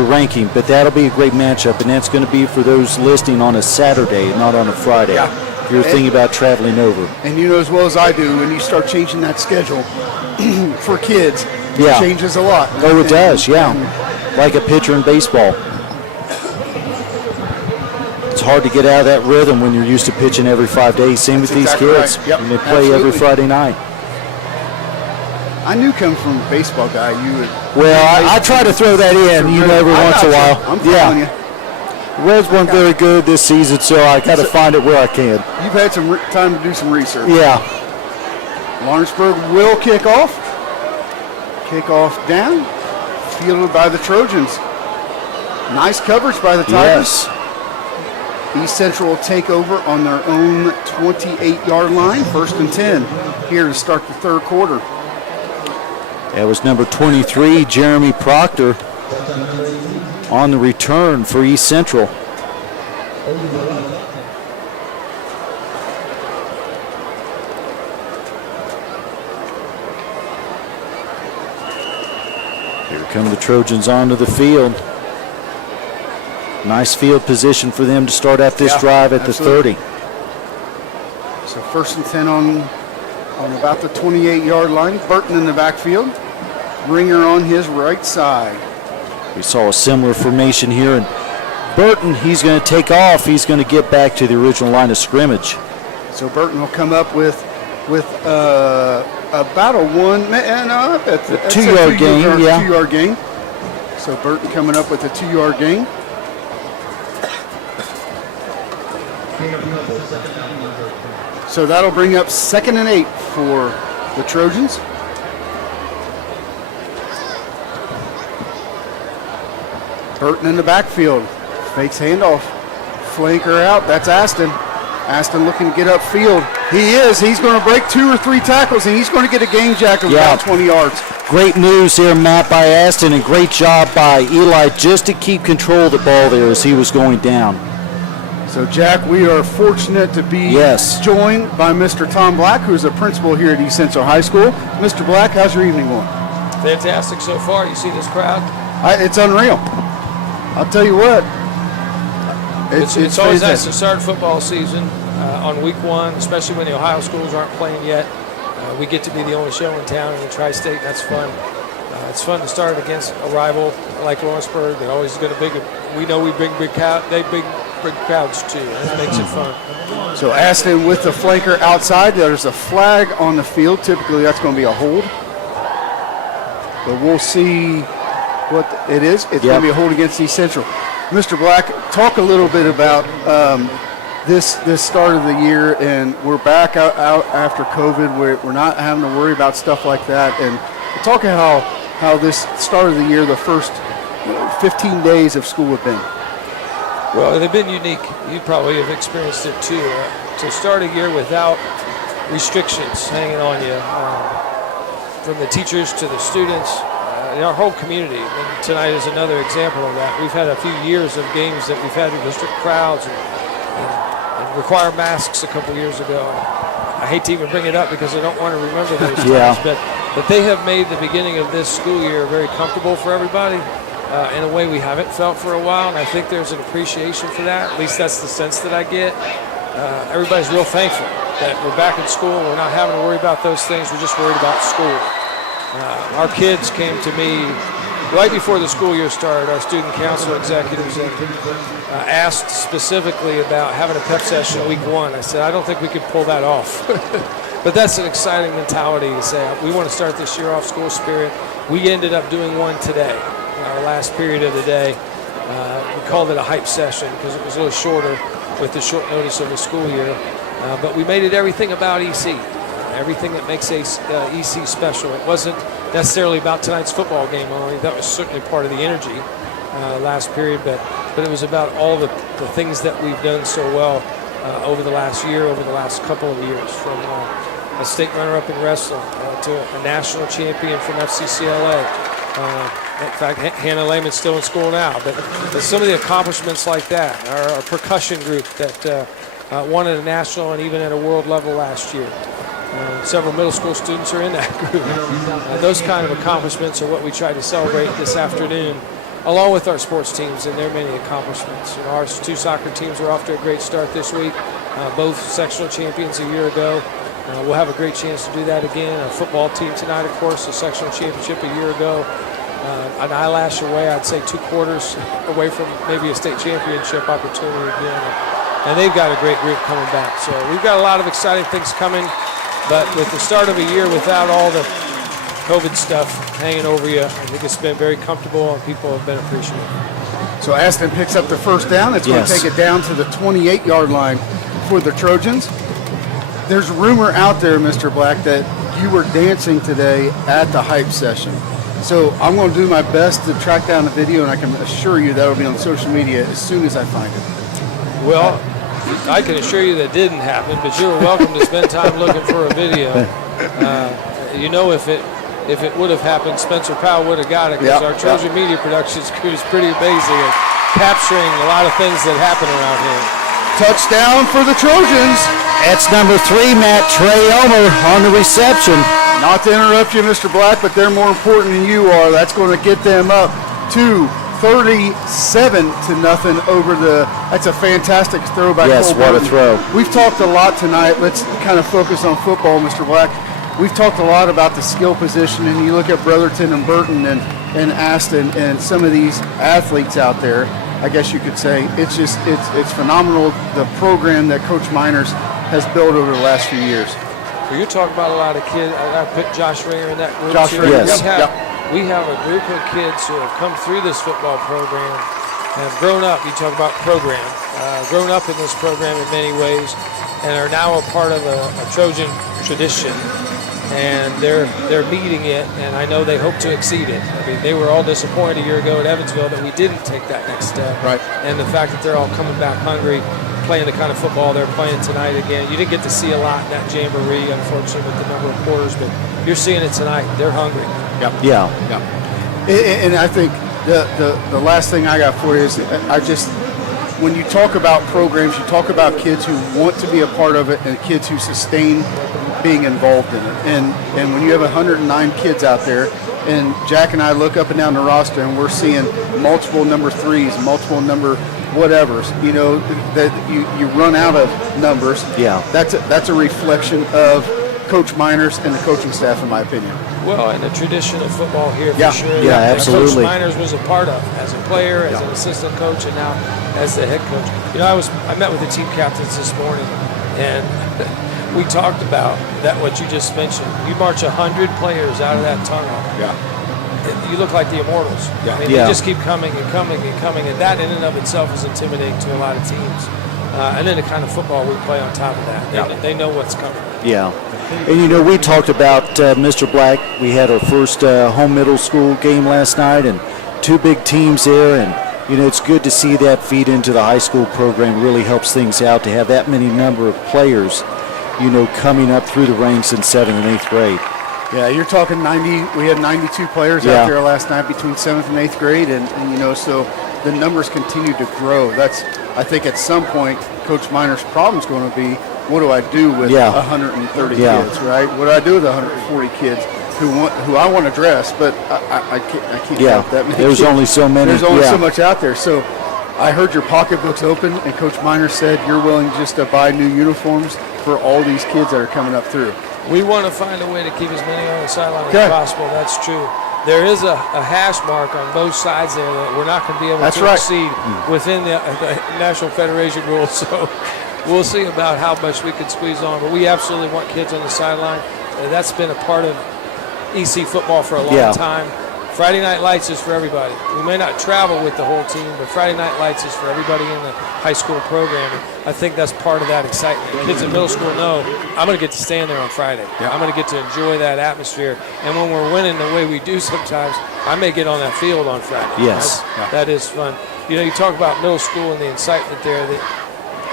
ranking, but that'll be a great matchup, and that's going to be for those listing on a Saturday, not on a Friday. Yeah. If you're thinking about traveling over. And you know as well as I do, when you start changing that schedule for kids, it changes a lot. Oh, it does, yeah. Like a pitcher in baseball. It's hard to get out of that rhythm when you're used to pitching every 5 days. Same with these kids. Right. Yep. And they play every Friday night. I knew coming from a baseball guy, you would. Well, I try to throw that in, every once in a while. I'm telling you. Reds weren't very good this season, so I got to find it where I can. You've had some time to do some research. Yeah. Lawrenceburg will kick off. Kick off down. Fielded by the Trojans. Nice coverage by the Tigers. Yes. East Central will take over on their own 28-yard line. 1st and 10 here to start the third quarter. That was number 23, Jeremy Proctor, on the return for East Central. Here come the Trojans onto the field. Nice field position for them to start out this drive at the 30. So 1st and 10 on about the 28-yard line. Burton in the backfield. Ringer on his right side. We saw a similar formation here, and Burton, he's going to take off. He's going to get back to the original line of scrimmage. So Burton will come up with about a 2-yard gain. 2-yard gain. So Burton coming up with a 2-yard gain. So that'll bring up 2nd and 8 for the Trojans. Burton in the backfield. Fakes handoff. Flanker out. That's Aston. Aston looking to get upfield. He is. He's going to break 2 or 3 tackles, and he's going to get a gain jack of about 20 yards. Great news here, Matt, by Aston, and great job by Eli just to keep control of the ball there as he was going down. So, Jack, we are fortunate to be joined by Mr. Tom Black, who is a principal here at East Central High School. Mr. Black, how's your evening going? Fantastic so far. You see this crowd? It's unreal. I'll tell you what. It's always nice to start football season on week 1, especially when the Ohio schools aren't playing yet. We get to be the only show in town in the tri-state. That's fun. It's fun to start against a rival like Lawrenceburg that always got we know we bring big crowds too. That makes it fun. So Aston with the flanker outside. There's a flag on the field. Typically that's going to be a hold. But we'll see what it is. It's going to be a hold against East Central. Mr. Black, talk a little bit about this start of the year, and we're back out after COVID. We're not having to worry about stuff like that. And talk how this start of the year, the first 15 days of school have been. Well, they've been unique. You probably have experienced it too. To start a year without restrictions hanging on you, from the teachers to the students, our whole community. And tonight is another example of that. We've had a few years of games that we've had to restrict crowds and require masks a couple years ago. I hate to even bring it up because I don't want to remember those times, but they have made the beginning of this school year very comfortable for everybody in a way we haven't felt for a while, and I think there's an appreciation for that. At least that's the sense that I get. Everybody's real thankful that we're back in school. We're not having to worry about those things. We're just worried about school. Our kids came to me right before the school year started, our student council executives, and asked specifically about having a pep session week 1. I said, I don't think we could pull that off. But that's an exciting mentality to say, we want to start this year off school spirit. We ended up doing one today, our last period of the day. We called it a hype session because it was a little shorter with the short notice of the school year. But we made it everything about EC. Everything that makes EC special. It wasn't necessarily about tonight's football game only. That was certainly part of the energy last period, but it was about all the things that we've done so well over the last year, over the last couple of years, from a state runner-up in wrestling to a national champion from FCCLA. In fact, Hannah Lehman's still in school now, but some of the accomplishments like that, our percussion group that won at a national and even at a world level last year. Several middle school students are in that group. Those kind of accomplishments are what we try to celebrate this afternoon, along with our sports teams and their many accomplishments. Our 2 soccer teams are off to a great start this week, both sectional champions a year ago. We'll have a great chance to do that again. Our football team tonight, of course, a sectional championship a year ago. An eyelash away, I'd say 2 quarters away from maybe a state championship opportunity again. And they've got a great group coming back. So we've got a lot of exciting things coming. But with the start of a year without all the COVID stuff hanging over you, I think it's been very comfortable and people have been appreciative. So Aston picks up the first down. It's going to take it down to the 28-yard line for the Trojans. There's rumor out there, Mr. Black, that you were dancing today at the hype session. So I'm going to do my best to track down the video, and I can assure you that will be on social media as soon as I find it. Well, I can assure you that didn't happen, but you're welcome to spend time looking for a video. If it would have happened, Spencer Powell would have got it, because our Trojan media productions crew is pretty amazing at capturing a lot of things that happen around here. Touchdown for the Trojans. That's number 3, Matt Trey Elmer on the reception. Not to interrupt you, Mr. Black, but they're more important than you are. That's going to get them up to 37-0 over that's a fantastic throw by Cole Yes, what a throw. We've talked a lot tonight. Let's kind of focus on football, Mr. Black. We've talked a lot about the skill position, and you look at Brotherton and Burton and Aston and some of these athletes out there, I guess you could say. It's phenomenal, the program that Coach Miners has built over the last few years. Well, you're talking about a lot of kids. I put Josh Ringer in that group. Josh too. Ringer, We have a group of kids who have come through this football program and have grown up. You talk about program, grown up in this program in many ways, and are now a part of a Trojan tradition. And they're meeting it, and I know they hope to exceed it. I mean, they were all disappointed a year ago at Evansville that we didn't take that next step. Right. And the fact that they're all coming back hungry, playing the kind of football they're playing tonight again. You didn't get to see a lot in that jamboree, unfortunately, with the number of quarters, but you're seeing it tonight. They're hungry. Yeah. And I think the last thing I got for you is when you talk about programs, you talk about kids who want to be a part of it and kids who sustain being involved in it. And when you have 109 kids out there, and Jack and I look up and down the roster and we're seeing multiple number 3s, multiple number whatevers, that you run out of numbers. Yeah. That's a reflection of Coach Miners and the coaching staff, in my opinion. Well, and the tradition of football here for Yeah. sure. Yeah, that absolutely. Coach Miners was a part of as a player, as an assistant coach, and now as the head coach. You know, I met with the team captains this morning, and we talked about that, what you just mentioned. You march 100 players out of that tunnel. Yeah. You look like the Immortals. Yeah. I mean, Yeah. they just keep coming and coming and coming, and that in and of itself is intimidating to a lot of teams. And then the kind of football we play on top of that. They know what's coming. Yeah. And, you know, we talked about Mr. Black. We had our first home middle school game last night, and 2 big teams there. And, you know, it's good to see that feed into the high school program. It really helps things out to have that many number of players, you know, coming up through the ranks in 7th and 8th grade. Yeah, you're talking 90. We had 92 players Yeah. out there last night between 7th and 8th grade, and you know, so the numbers continue to grow. That's, I think, at some point, Coach Miner's problem is going to be, what do I do with 130 kids, right? What do I do with 140 kids who I want to dress, but I can't help that many There's kids. only so many. There's only so much out there. So I heard your pocketbook's open, and Coach Miner said you're willing just to buy new uniforms for all these kids that are coming up through. We want to find a way to keep as many on the sideline as possible. That's true. There is a hash mark on both sides there that we're not going to be able to exceed within the National Federation rules. So we'll see about how much we can squeeze on. But we absolutely want kids on the sideline. That's been a part of EC football for a long time. Friday Night Lights is for everybody. We may not travel with the whole team, but Friday Night Lights is for everybody in the high school program. And I think that's part of that excitement. The kids in middle school know, I'm going to get to stand there on Friday. I'm going to get to enjoy that atmosphere. And when we're winning the way we do sometimes, I may get on that field on Friday. Yes. That is fun. You know, you talk about middle school and the excitement there.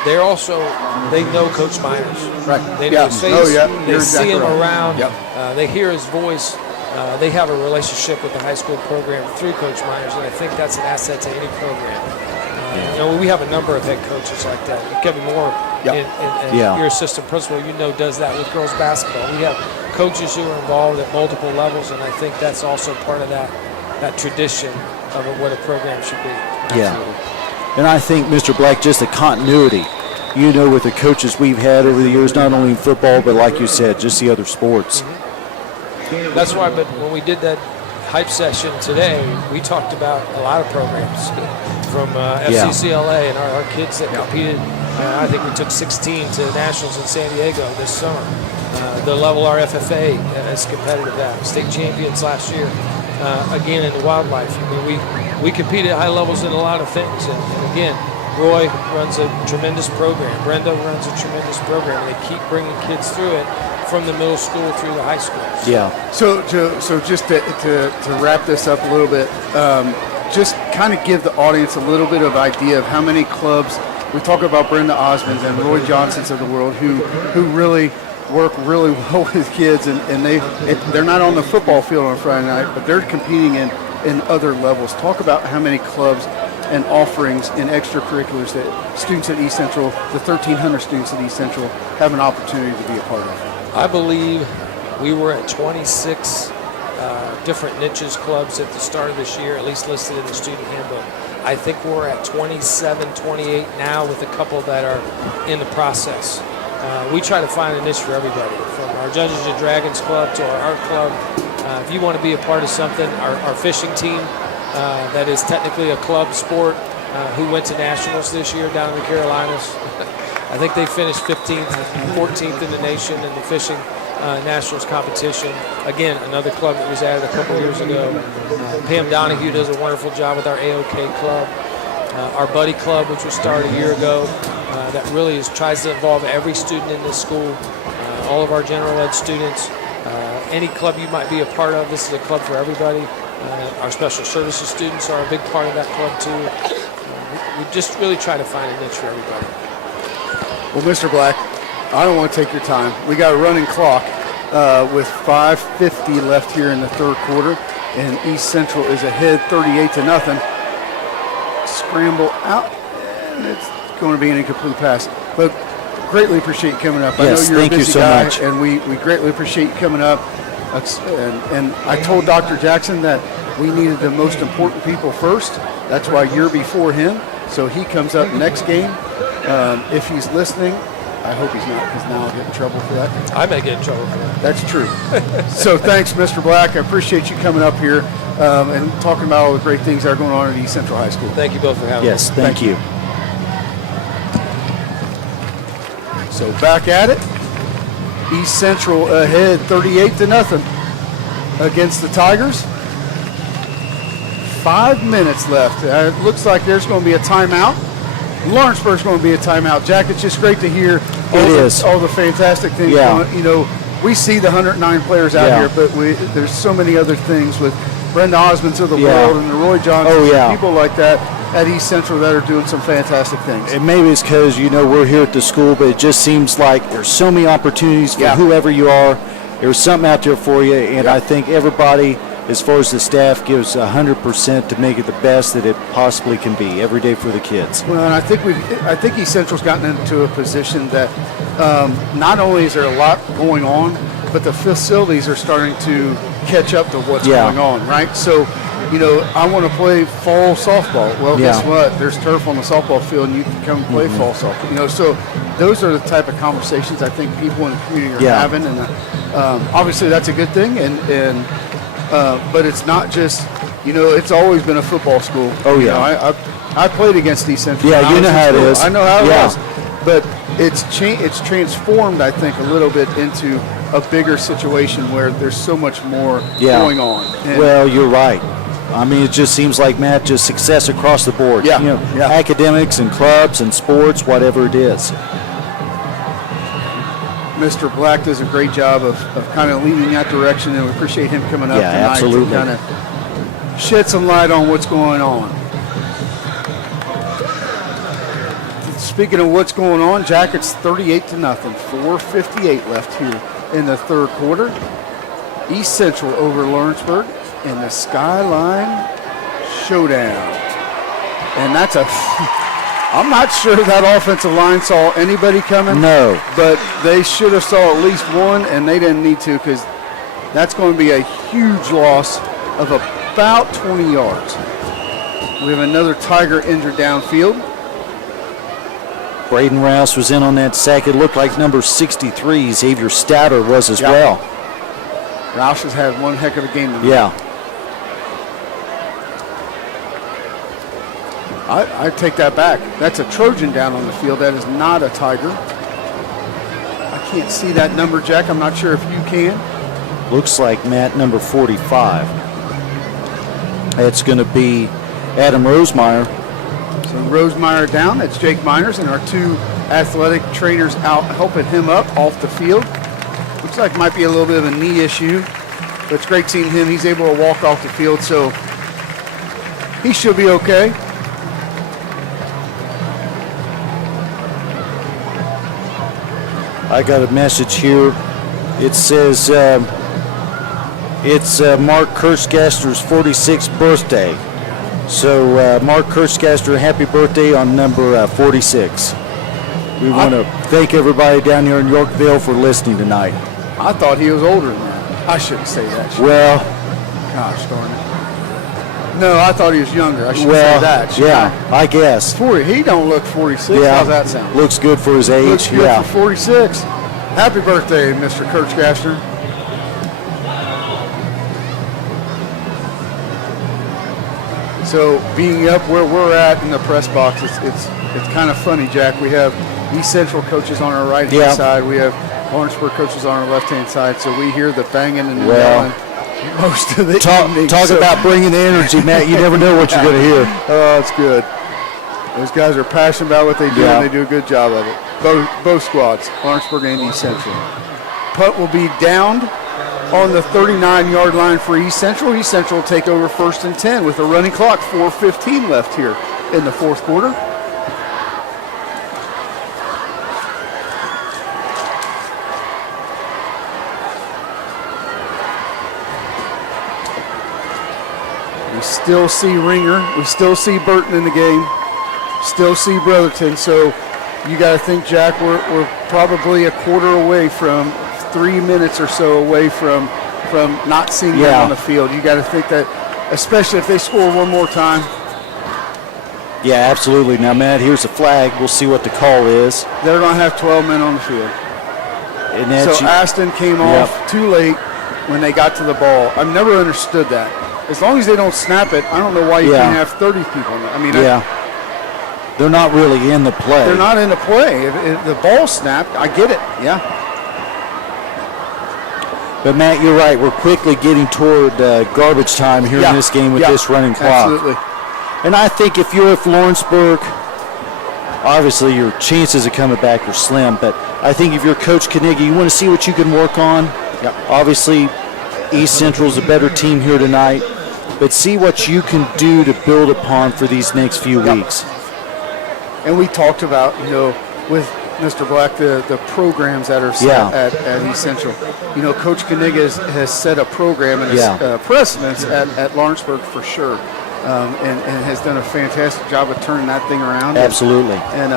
They're also, they know Coach Myers. Right. They know his face. They see him right. around. They hear his voice. They have a relationship with the high school program through Coach Myers, and I think that's an asset to any program. You know, we have a number of head coaches like that. Kevin Moore, your assistant principal, you know, does that with girls basketball. We have coaches who are involved at multiple levels, and I think that's also part of that tradition of what a program should be. Yeah. And I think, Mr. Black, just the continuity, you know, with the coaches we've had over the years, not only in football, but like you said, just the other sports. That's why, but when we did that hype session today, we talked about a lot of programs from FCCLA and our kids that competed. I think we took 16 to nationals in San Diego this summer. The level our FFA is competitive at. State champions last year. Again, in the wildlife. I mean, we compete at high levels in a lot of things. And again, Roy runs a tremendous program. Brenda runs a tremendous program. They keep bringing kids through it from the middle school through the high school. Yeah. So just to wrap this up a little bit, just kind of give the audience a little bit of idea of how many clubs. We talk about Brenda Osmonds and Roy Johnsons of the world who really work really well with kids, and they're not on the football field on Friday night, but they're competing in other levels. Talk about how many clubs and offerings in extracurriculars that students at East Central, the 1,300 students at East Central, have an opportunity to be a part of. I believe we were at 26 different niches clubs at the start of this year, at least listed in the student handbook. I think we're at 27, 28 now with a couple that are in the process. We try to find a niche for everybody, from our Dungeons & Dragons club to our art club. If you want to be a part of something, our fishing team, that is technically a club sport, who went to nationals this year down in the Carolinas. I think they finished 15th, 14th in the nation in the fishing nationals competition. Again, another club that was added a couple years ago. Pam Donahue does a wonderful job with our AOK club. Our Buddy Club, which was started a year ago, that really tries to involve every student in this school, all of our general ed students. Any club you might be a part of, this is a club for everybody. Our special services students are a big part of that club too. We just really try to find a niche for everybody. Well, Mr. Black, I don't want to take your time. We got a running clock with 5:50 left here in the third quarter, and East Central is ahead 38-0. Scramble out, and it's going to be an incomplete pass. But greatly appreciate you coming up. Yes, I know you're a busy guy, much. and we greatly appreciate you coming up. And I told Dr. Jackson that we needed the most important people first. That's why you're before him. So he comes up next game. If he's listening, I hope he's not, because now I'll get in trouble for that. I may get in trouble for that. That's true. So thanks, Mr. Black. I appreciate you coming up here and talking about all the great things that are going on at East Central High School. Thank you both for having me. Yes, thank you. So back at it. East Central ahead 38-0 against the Tigers. 5 minutes left. It looks like there's going to be a timeout. Lawrenceburg's going to be a timeout. Jack, it's just great to hear all the fantastic things. Yeah. You know, we see the 109 players out here, but there's so many other things with Brenda Osmonds of the world and the Roy Johnsons and people like that at East Central that are doing some fantastic things. And maybe it's because, you know, we're here at the school, but it just seems like there's so many opportunities for whoever you are. There's something out there for you, and I think everybody, as far as the staff, gives 100% to make it the best that it possibly can be every day for the kids. Well, and I think East Central's gotten into a position that not only is there a lot going on, but the facilities are starting to catch up to what's going on, right? So, you know, I want to play fall softball. Well, guess what? There's turf on the softball field, and you can come play fall softball. You know, so those are the type of conversations I think people in the community are having, and obviously that's a good thing. But it's not just, you know, it's always been a football school. Oh, you know, I played against East Central. Yeah, you know how it is. I know how it is. But it's transformed, I think, a little bit into a bigger situation where there's so much more going on. And well, you're right. I mean, it just seems like, Matt, just success across the board. Yeah. You know, academics and clubs and sports, whatever it is. Mr. Black does a great job of kind of leading that direction, and we appreciate him coming up tonight absolutely. to kind of shed some light on what's going on. Speaking of what's going on, Jack, it's 38-0, 4:58 left here in the third quarter. East Central over Lawrenceburg in the Skyline Showdown. And that's I'm not sure that offensive line saw anybody coming. No. But they should have saw at least one, and they didn't need to, because that's going to be a huge loss of about 20 yards. We have another Tiger injured downfield. Braden Rouse was in on that sack. It looked like number 63, Xavier Stouter, was as well. Rouse has had one heck of a game tonight. Yeah. I take that back. That's a Trojan down on the field. That is not a Tiger. I can't see that number, Jack. I'm not sure if you can. Looks like, Matt, number 45. It's going to be Adam Rosemeyer. So Rosemeyer down. That's Jake Miners, and our two athletic trainers out helping him up off the field. Looks like might be a little bit of a knee issue, but it's great seeing him. He's able to walk off the field, so he should be okay. I got a message here. It says it's Mark Kirschgaster's 46th birthday. So Mark Kirschgaster, happy birthday on number 46. We want to thank everybody down here in Yorkville for listening tonight. I thought he was older than that. I shouldn't say that. Well, gosh darn it. No, I thought he was younger. I shouldn't say that. I guess. 40. He don't look 46. Yeah. How's that sound? Looks good for his age. Looks good for 46. Happy birthday, Mr. Kirchgaster. So being up where we're at in the press box, it's kind of funny, Jack. We have East Central coaches on our right-hand side. We have Lawrenceburg coaches on our left-hand side. So we hear the banging and the yelling most of the evening. Talk about bringing the energy, Matt. You never know what you're going to hear. Oh, it's good. Those guys are passionate about what they do, and they do a good job of it. Both squads, Lawrenceburg and East Central. Punt will be downed on the 39-yard line for East Central. East Central will take over 1st and 10 with a running clock, 4:15 left here in the fourth quarter. We still see Ringer. We still see Burton in the game. Still see Brotherton. So you got to think, Jack, we're probably a quarter away from 3 minutes or so away from not seeing them on the field. You got to think that, especially if they score one more time. Yeah, absolutely. Now, Matt, here's a flag. We'll see what the call is. They're going to have 12 men on the field. And that's So Aston came off too late when they got to the ball. I've never understood that. As long as they don't snap it, I don't know why you can't have 30 people. I mean, they're not really in the play. They're not in the play. If the ball snapped, I get it. Yeah. But, Matt, you're right. We're quickly getting toward garbage time here in this game with this running clock. Absolutely. And I think if you're at Lawrenceburg, obviously your chances of coming back are slim. But I think if you're Coach Kniga, you want to see what you can work on. Yep. Obviously, East Central's a better team here tonight. But see what you can do to build upon for these next few weeks. And we talked about, with Mr. Black, the programs that are set at East Central. Coach Kniga has set a program and precedence at Lawrenceburg for sure. And has done a fantastic job of turning that thing around. Absolutely. And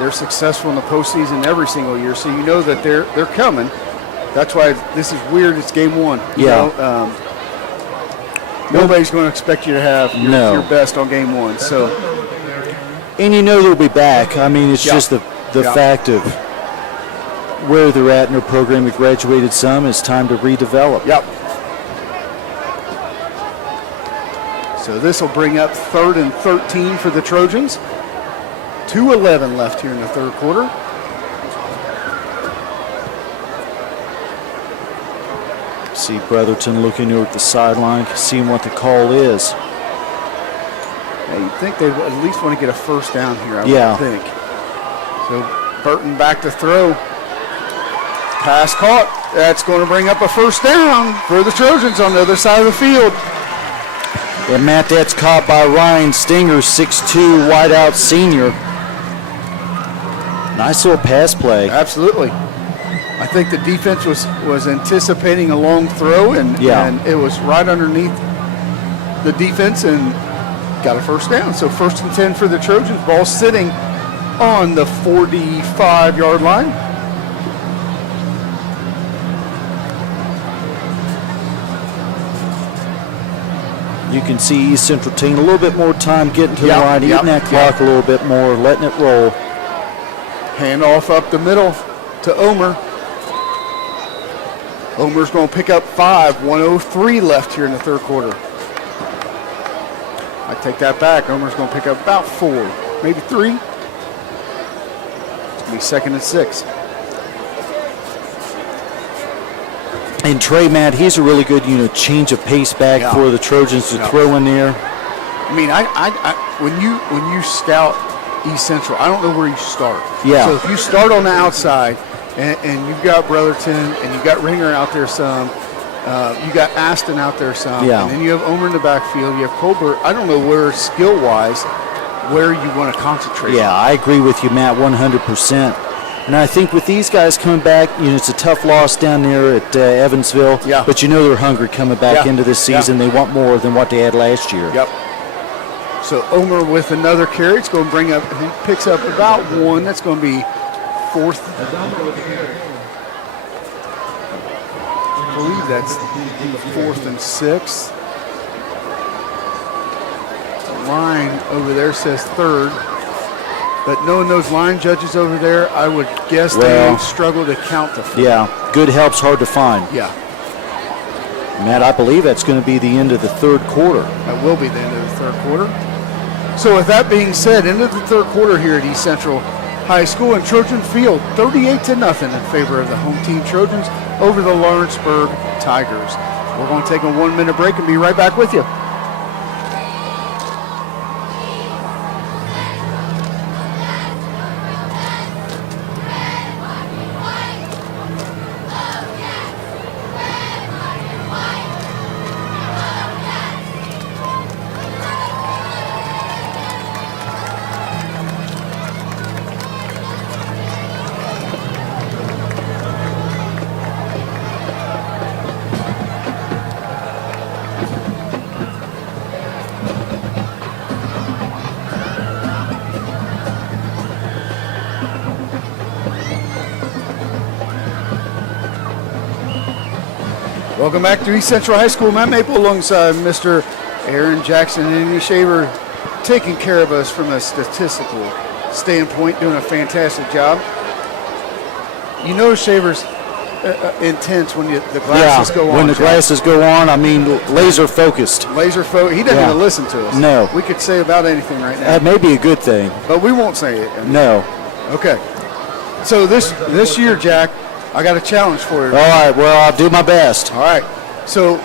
they're successful in the postseason every single year, so you know that they're coming. That's why this is weird. It's game one. Nobody's going to expect you to have your best on game one. So, and they'll be back. I mean, it's just the fact of where they're at in their program. They graduated some. It's time to redevelop. Yep. So this will bring up 3rd and 13 for the Trojans. 2:11 left here in the third quarter. See Brotherton looking over at the sideline, seeing what the call is. Yeah, you'd think they would at least want to get a first down here, I would think. So Burton back to throw. Pass caught. That's going to bring up a first down for the Trojans on the other side of the field. And Matt, that's caught by Ryan Stinger, 6'2", wideout senior. Nice little pass play. Absolutely. I think the defense was anticipating a long throw, and it was right underneath the defense and got a first down. So 1st and 10 for the Trojans. Ball sitting on the 45-yard line. You can see East Central taking a little bit more time getting to the line, eating that clock a little bit more, letting it roll. Handoff up the middle to Omer. Omer's going to pick up 5. 1:03 left here in the third quarter. I take that back. Omer's going to pick up about 4, maybe 3. It's going to be 2nd and 6. And Trey, Matt, he's a really good, change of pace back for the Trojans to throw in there. I mean, when you scout East Central, I don't know where you start. Yeah. So if you start on the outside, and you've got Brotherton, and you've got Ringer out there some, you got Aston out there some, and then you have Omer in the backfield, you have Colbert. I don't know where skill-wise where you want to concentrate. Yeah, I agree with you, Matt, 100%. And I think with these guys coming back, it's a tough loss down there at Evansville. Yeah. But they're hungry coming back into this season. They want more than what they had last year. Yep. So Omer with another carry. It's going to bring up, he picks up about 1. That's going to be 4th. I believe that's 4th and 6. The line over there says 3rd. But knowing those line judges over there, I would guess they struggle to count the 4. Yeah, good help's hard to find. Yeah. Matt, I believe that's going to be the end of the third quarter. That will be the end of the third quarter. So with that being said, end of the third quarter here at East Central High School in Trojan Field, 38-0 in favor of the home team Trojans over the Lawrenceburg Tigers. We're going to take a 1-minute break and be right back with you. Welcome back to East Central High School. Matt Maple alongside Mr. Aaron Jackson and Amy Shaver taking care of us from a statistical standpoint, doing a fantastic job. You know Shaver's intense when the glasses go on. When the glasses go on, I mean laser focused. Laser focused. He doesn't even listen to us. No. We could say about anything right now. That may be a good thing. But we won't say it. No. Okay. So this year, Jack, I got a challenge for you. All right. Well, I'll do my best. All right. So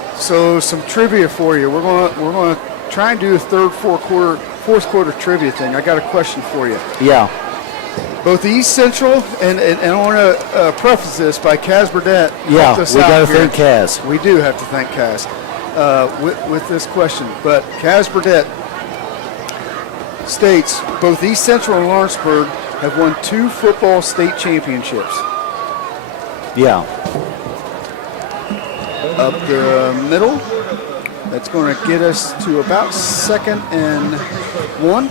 some trivia for you. We're gonna try and do a fourth quarter trivia thing. I got a question for you. Yeah. Both the East Central and I want to preface this by Kaz Burdett. Yeah, we got to thank Kaz. We do have to thank Kaz with this question. But Kaz Burdett states both East Central and Lawrenceburg have won 2 football state championships. Yeah. Up the middle, that's going to get us to about 2nd and 1.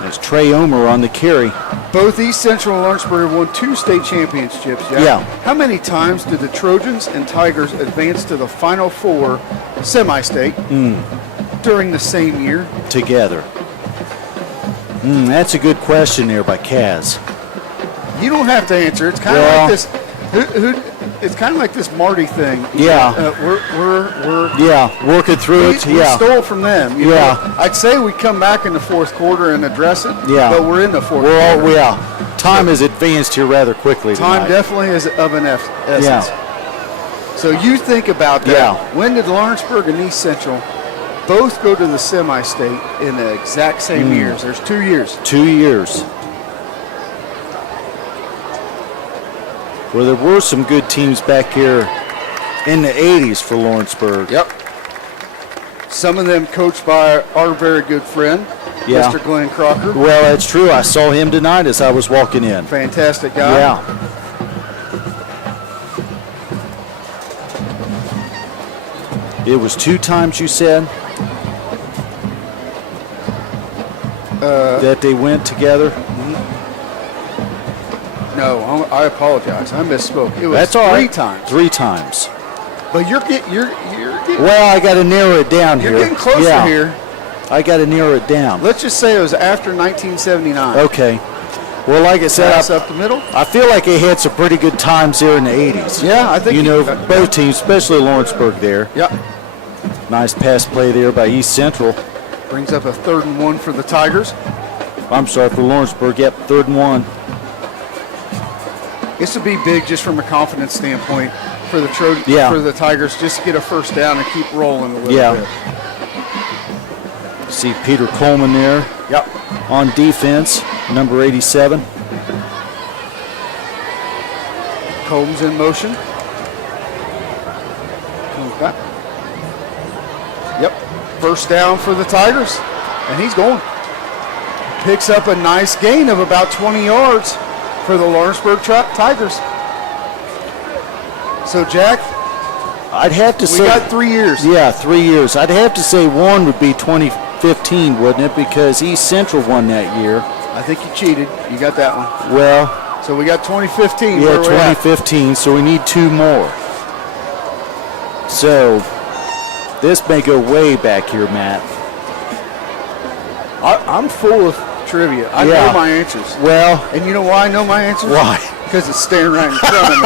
There's Trey Omer on the carry. Both East Central and Lawrenceburg have won 2 state championships. Yeah. How many times did the Trojans and Tigers advance to the Final Four semi-state during the same year? Together. That's a good question there by Kaz. You don't have to answer. It's kind of like this. It's kind of like this Marty thing. Yeah. We're working through it. We stole from them. You Yeah. know? I'd say we come back in the fourth quarter and address it. Yeah. But we're in the fourth quarter. Time has advanced here rather quickly Time tonight. definitely is of an essence. Yeah. So you think about that. Yeah. When did Lawrenceburg and East Central both go to the semi-state in the exact same years? There's 2 years. 2 years. Well, there were some good teams back here in the 80s for Lawrenceburg. Yep. Some of them coached by our very good friend, Yeah. Mr. Glenn Crocker. Well, that's true. I saw him tonight as I was walking in. Fantastic guy. Yeah. It was 2 times, you said, that they went together. No, I apologize. I misspoke. It was That's all 3 right. times. 3 times. But you're getting Well, I got to narrow it down here. you're getting closer here. I got to narrow it down. Let's just say it was after 1979. Okay. Well, like I said, Pass up the middle. I feel like they had some pretty good times there in the 80s. Yeah, I think both teams, especially Lawrenceburg there. Yeah. Nice pass play there by East Central. Brings up a 3rd and 1 for the Tigers. I'm sorry, for Lawrenceburg. Yep, 3rd and 1. This would be big just from a confidence standpoint for the for the Tigers, just to get a first down and keep rolling a little bit. See Peter Coleman there. Yep. On defense, number 87. Combs in motion. Comes back. Yep. First down for the Tigers, and he's going. Picks up a nice gain of about 20 yards for the Lawrenceburg Tigers. So, Jack, I'd have to say we got 3 years. Yeah, 3 years. I'd have to say one would be 2015, wouldn't it? Because East Central won that year. I think you cheated. You got that one. Well, so we got 2015. Yeah, Where we're at. 2015. So we need 2 more. So this may go way back here, Matt. I'm full of trivia. I know my answers. Well, and you know why I know my answers? Why? Because it's staring right in front of me.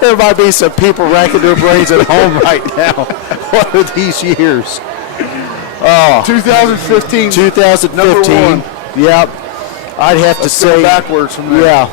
There might be some people racking their brains at home right now. What are these years? Oh, 2015. 2015. Number 1. Yep. I'd have to say go backwards from there.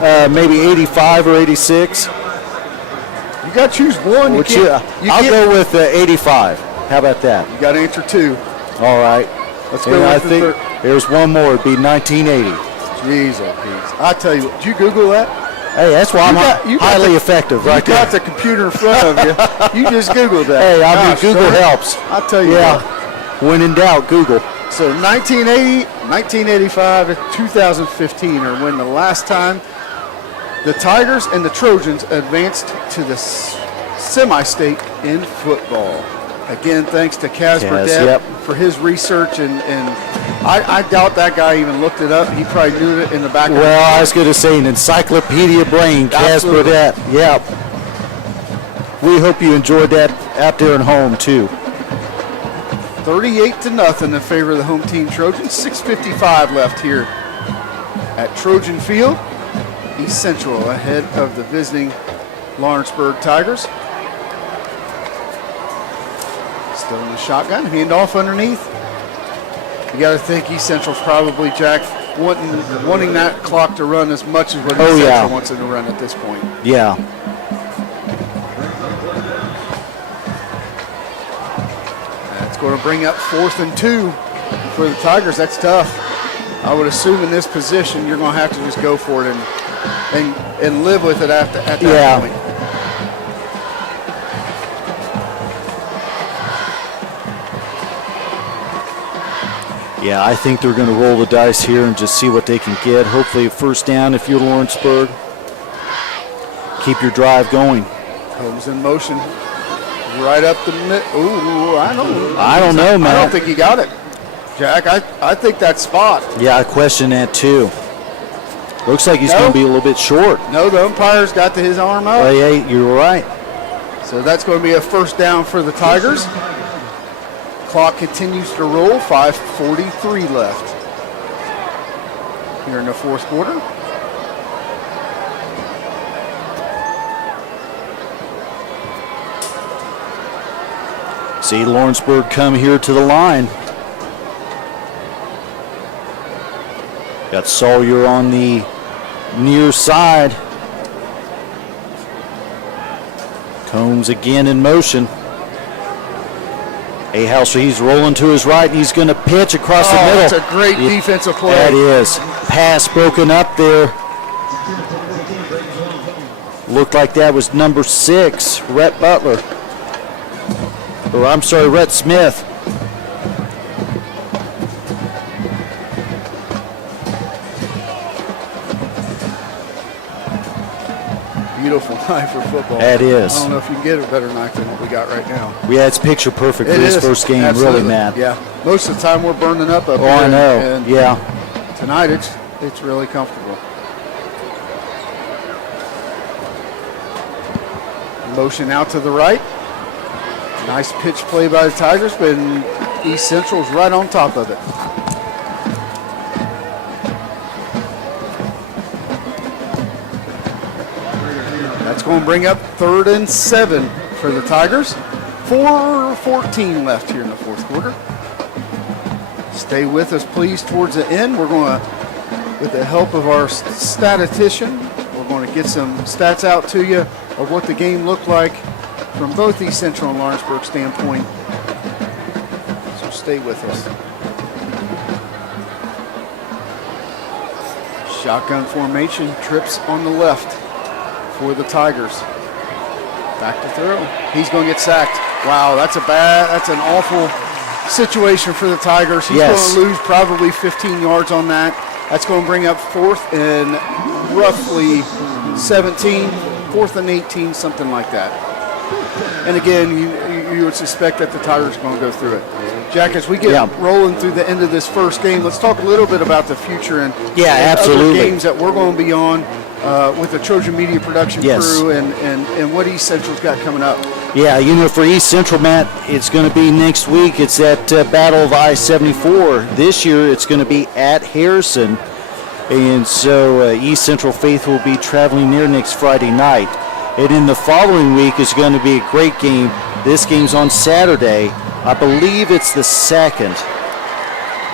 Yeah. Maybe 85 or 86. You got to choose one. I'll go with 85. How about that? You got to answer 2. All right. Let's go with I the think there's one more. It'd be 1980. Jeez, oh, Pete. I tell you what. Did you Google that? Hey, that's why I'm highly effective right there. You got the computer in front of you. You just Googled that. Hey, I mean, Google helps. I tell you what. When in doubt, Google. So 1980, 1985, and 2015 are when the last time the Tigers and the Trojans advanced to the semi-state in football. Again, thanks to Kaz Burdett for his research, and I doubt that guy even looked it up. He probably knew it in the back of his Well, mind. I was going to say an encyclopedia brain, Kaz Burdett. Yep. We hope you enjoyed that out there at home, too. 38-0 in favor of the home team Trojans. 6:55 left here at Trojan Field. East Central ahead of the visiting Lawrenceburg Tigers. Still in the shotgun, handoff underneath. You got to think East Central's probably, Jack, wanting that clock to run as much as what East Central wants it to run at this point. Yeah. That's going to bring up 4th and 2 for the Tigers. That's tough. I would assume in this position you're going to have to just go for it and live with it at that point. Yeah, I think they're going to roll the dice here and just see what they can get. Hopefully a first down if you're Lawrenceburg. Keep your drive going. Comes in motion. Right up the mid. Ooh, I don't know, man. I don't think he got it. Jack, I think that spot. Yeah, I question that too. Looks like he's going to be a little bit short. No, the umpire's got his arm up. Well, yeah, you're right. So that's going to be a first down for the Tigers. Clock continues to roll, 5:43 left here in the fourth quarter. See Lawrenceburg come here to the line. Got Sawyer on the near side. Combs again in motion. Ahouser, he's rolling to his right, and he's going to pitch across the middle. That's a great defensive play. That is. Pass broken up there. Looked like that was number 6, Rhett Butler. Or I'm sorry, Rhett Smith. Beautiful night for football. That is. I don't know if you can get a better night than what we got right now. Yeah, it's picture perfect for this first game, Absolutely. really, Matt. Yeah, most of the time we're burning up here. I know. And yeah. Tonight it's really comfortable. Motion out to the right. Nice pitch play by the Tigers, but East Central's right on top of it. That's going to bring up 3rd and 7 for the Tigers. 4:14 left here in the fourth quarter. Stay with us, please, towards the end. We're going to, with the help of our statistician, we're going to get some stats out to you of what the game looked like from both East Central and Lawrenceburg standpoint. So stay with us. Shotgun formation, trips on the left for the Tigers. Back to throw. He's going to get sacked. Wow, that's an awful situation for the Tigers. He's going to lose probably 15 yards on that. That's going to bring up 4th and roughly 17, 4th and 18, something like that. And again, you would suspect that the Tigers are going to go through it. Jack, as we get rolling through the end of this first game, let's talk a little bit about the future and other games that we're going to be on with the Trojan Media Production crew and what East Central's got coming up. Yeah, for East Central, Matt, it's going to be next week. It's that Battle of I-74. This year, it's going to be at Harrison. And so East Central Faith will be traveling there next Friday night. And in the following week is going to be a great game. This game's on Saturday. I believe it's the 2nd.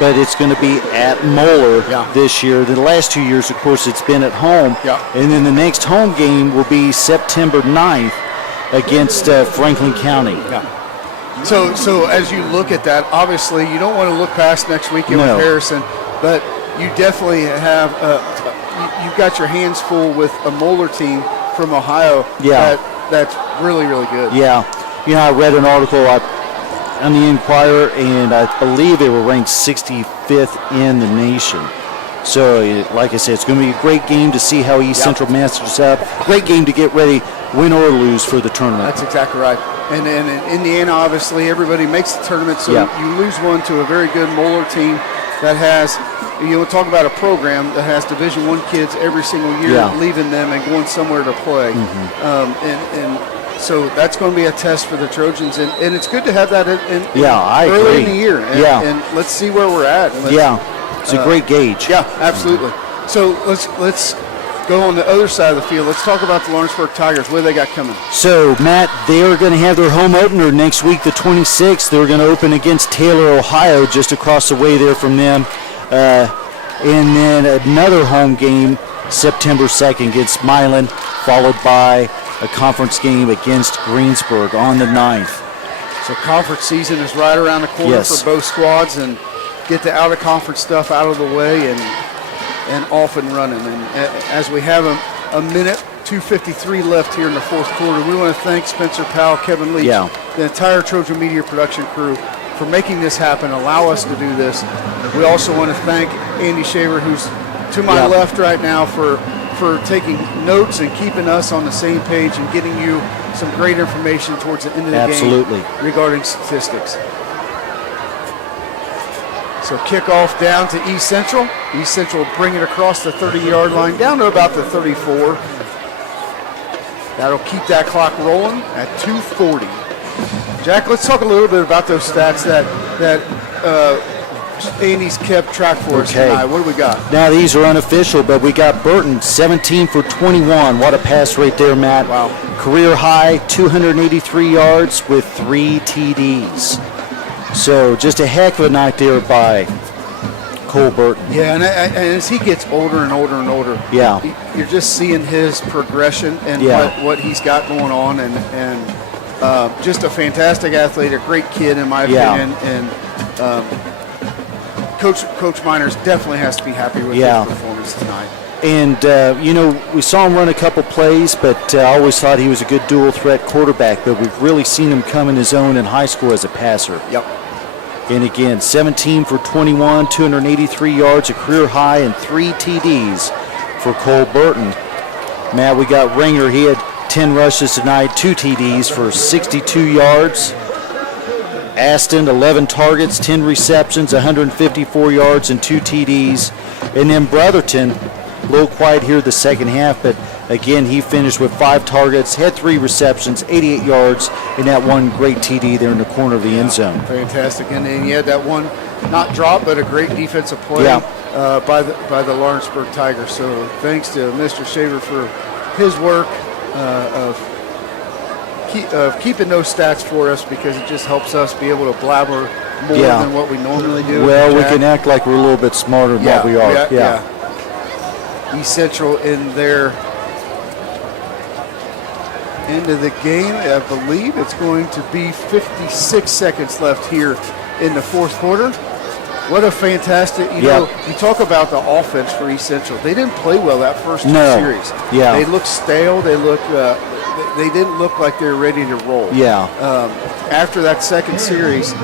But it's going to be at Moeller this year. The last 2 years, of course, it's been at home. And then the next home game will be September 9th against Franklin County. So as you look at that, obviously you don't want to look past next weekend with Harrison, but you definitely have you've got your hands full with a Moeller team from Ohio that's really, really good. Yeah. I read an article on the Inquirer, and I believe they were ranked 65th in the nation. So, like I said, it's going to be a great game to see how East Central masters up. Great game to get ready, win or lose, for the tournament. That's exactly right. And in Indiana, obviously, everybody makes the tournament, so you lose one to a very good Moeller team that has, talk about a program that has Division I kids every single year, leaving them and going somewhere to play. And So that's going to be a test for the Trojans, and it's good to have that I early agree. in the year. And let's see where we're at. It's a great gauge. Yeah, absolutely. So let's go on the other side of the field. Let's talk about the Lawrenceburg Tigers. What do they got coming? So, Matt, they are going to have their home opener next week, the 26th. They're going to open against Taylor, Ohio, just across the way there from them. And then another home game September 2nd against Milan, followed by a conference game against Greensburg on the 9th. So conference season is right around the corner for both squads, and get the out-of-conference stuff out of the way and off and running. And as we have a minute 2:53 left here in the fourth quarter, we want to thank Spencer Powell, Kevin Leach, the entire Trojan Media production crew for making this happen, allow us to do this. We also want to thank Andy Shaver, who's to my left right now, for taking notes and keeping us on the same page and getting you some great information towards the end of the game regarding statistics. So kickoff down to East Central. East Central will bring it across the 30-yard line down to about the 34. That'll keep that clock rolling at 2:40. Jack, let's talk a little bit about those stats that Andy's kept track for us tonight. What do we got? Now, these are unofficial, but we got Burton, 17 for 21. What a pass right there, Matt. Wow. Career high, 283 yards with 3 TDs. So just a heck of a night there by Cole Burton. Yeah, and as he gets older and older and older, you're just seeing his progression and what he's got going on, and just a fantastic athlete, a great kid in my opinion, and Coach Miners definitely has to be happy with his performance tonight. And, we saw him run a couple plays, but I always thought he was a good dual-threat quarterback, but we've really seen him come in his own in high school as a passer. Yep. And again, 17 for 21, 283 yards, a career high, and 3 TDs for Cole Burton. Matt, we got Ringer. He had 10 rushes tonight, 2 TDs for 62 yards. Aston, 11 targets, 10 receptions, 154 yards, and 2 TDs. And then Brotherton, a little quiet here the second half, but again, he finished with 5 targets, had 3 receptions, 88 yards, and that one great TD there in the corner of the end zone. Fantastic. And then you had that one, not drop, but a great defensive play by the Lawrenceburg Tigers. So thanks to Mr. Shaver for his work of keeping those stats for us, because it just helps us be able to blabber more than what we normally do. Well, we can act like we're a little bit smarter than what we are. East Central in their end of the game. I believe it's going to be 56 seconds left here in the fourth quarter. What a fantastic, you know, you talk about the offense for East Central. They didn't play well that first two series. They looked stale. They looked, they didn't look like they were ready to roll. After that second series,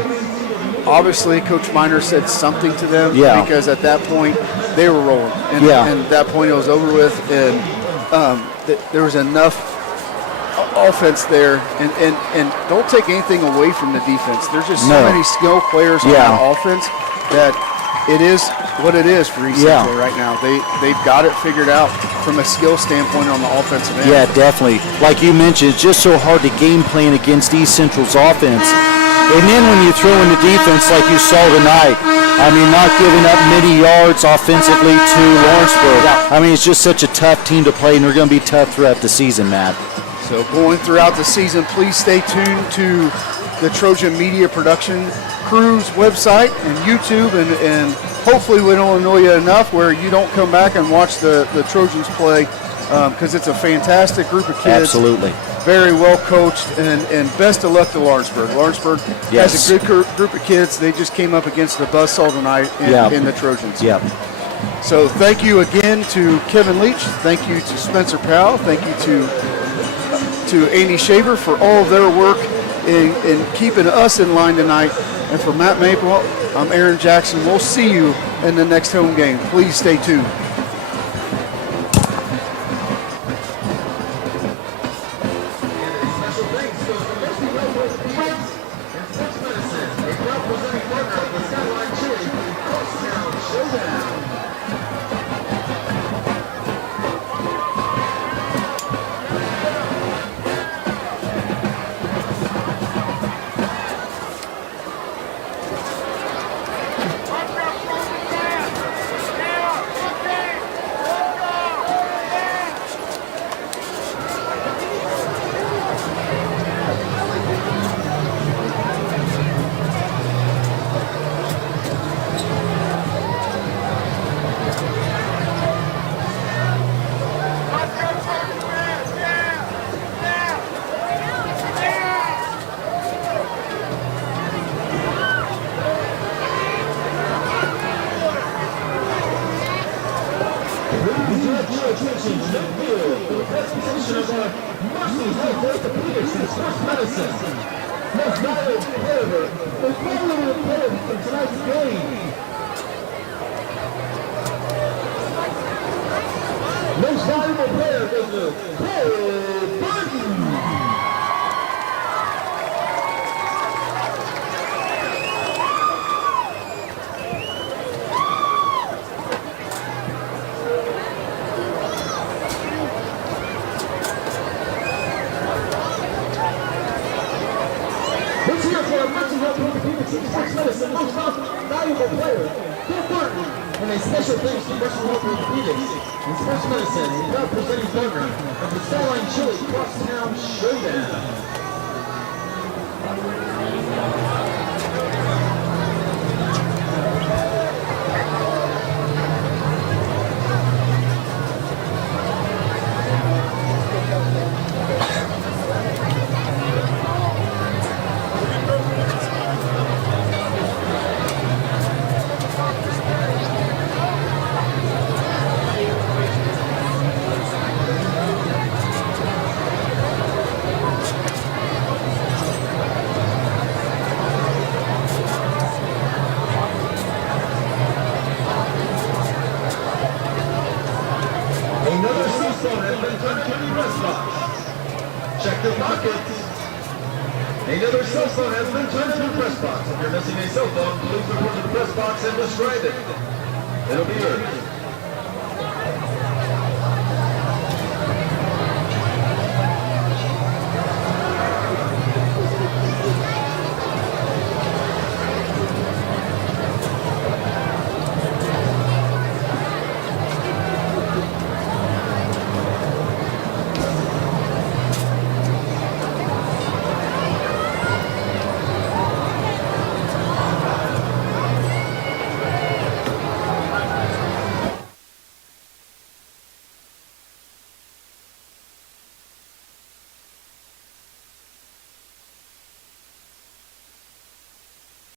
obviously Coach Miner said something to them because at that point they were rolling. And at that point it was over with, and there was enough offense there, and don't take anything away from the defense. There's just so many skilled players on that offense that it is what it is for East Central right now. They've got it figured out from a skill standpoint on the offensive end. Yeah, definitely. Like you mentioned, it's just so hard to game plan against East Central's offense. And then when you throw in the defense like you saw tonight, I mean, not giving up many yards offensively to Lawrenceburg. I mean, it's just such a tough team to play, and they're going to be tough throughout the season, Matt. So going throughout the season, please stay tuned to the Trojan Media Production Crew's website and YouTube, and hopefully we don't annoy you enough where you don't come back and watch the Trojans play, because it's a fantastic group of kids. Absolutely. Very well coached, and best of luck to Lawrenceburg. Lawrenceburg has a good group of kids. They just came up against the buzzsaw tonight in the Trojans. So thank you again to Kevin Leach. Thank you to Spencer Powell. Thank you to Andy Shaver for all of their work in keeping us in line tonight. And for Matt Maple, I'm Aaron Jackson. We'll see you in the next home game. Please stay tuned. Please direct your attention to the field for the presentation of our Mcphee Health Orthopedics and Sports Medicine. Most valuable player for tonight's game. Most valuable player goes to Cole Burton. Let's hear for our Mcphee Health Orthopedics and Sports Medicine most valuable player, Cole Burton, and a special thanks to Mcphee Health Orthopedics and Sports Medicine, a proud presenting partner of the Skyline Chili Crosstown Showdown. Another cell phone has been turned to the press box. Check your pockets. Another cell phone has been turned to the press box. If you're missing a cell phone, please report to the press box and describe it. It'll be yours.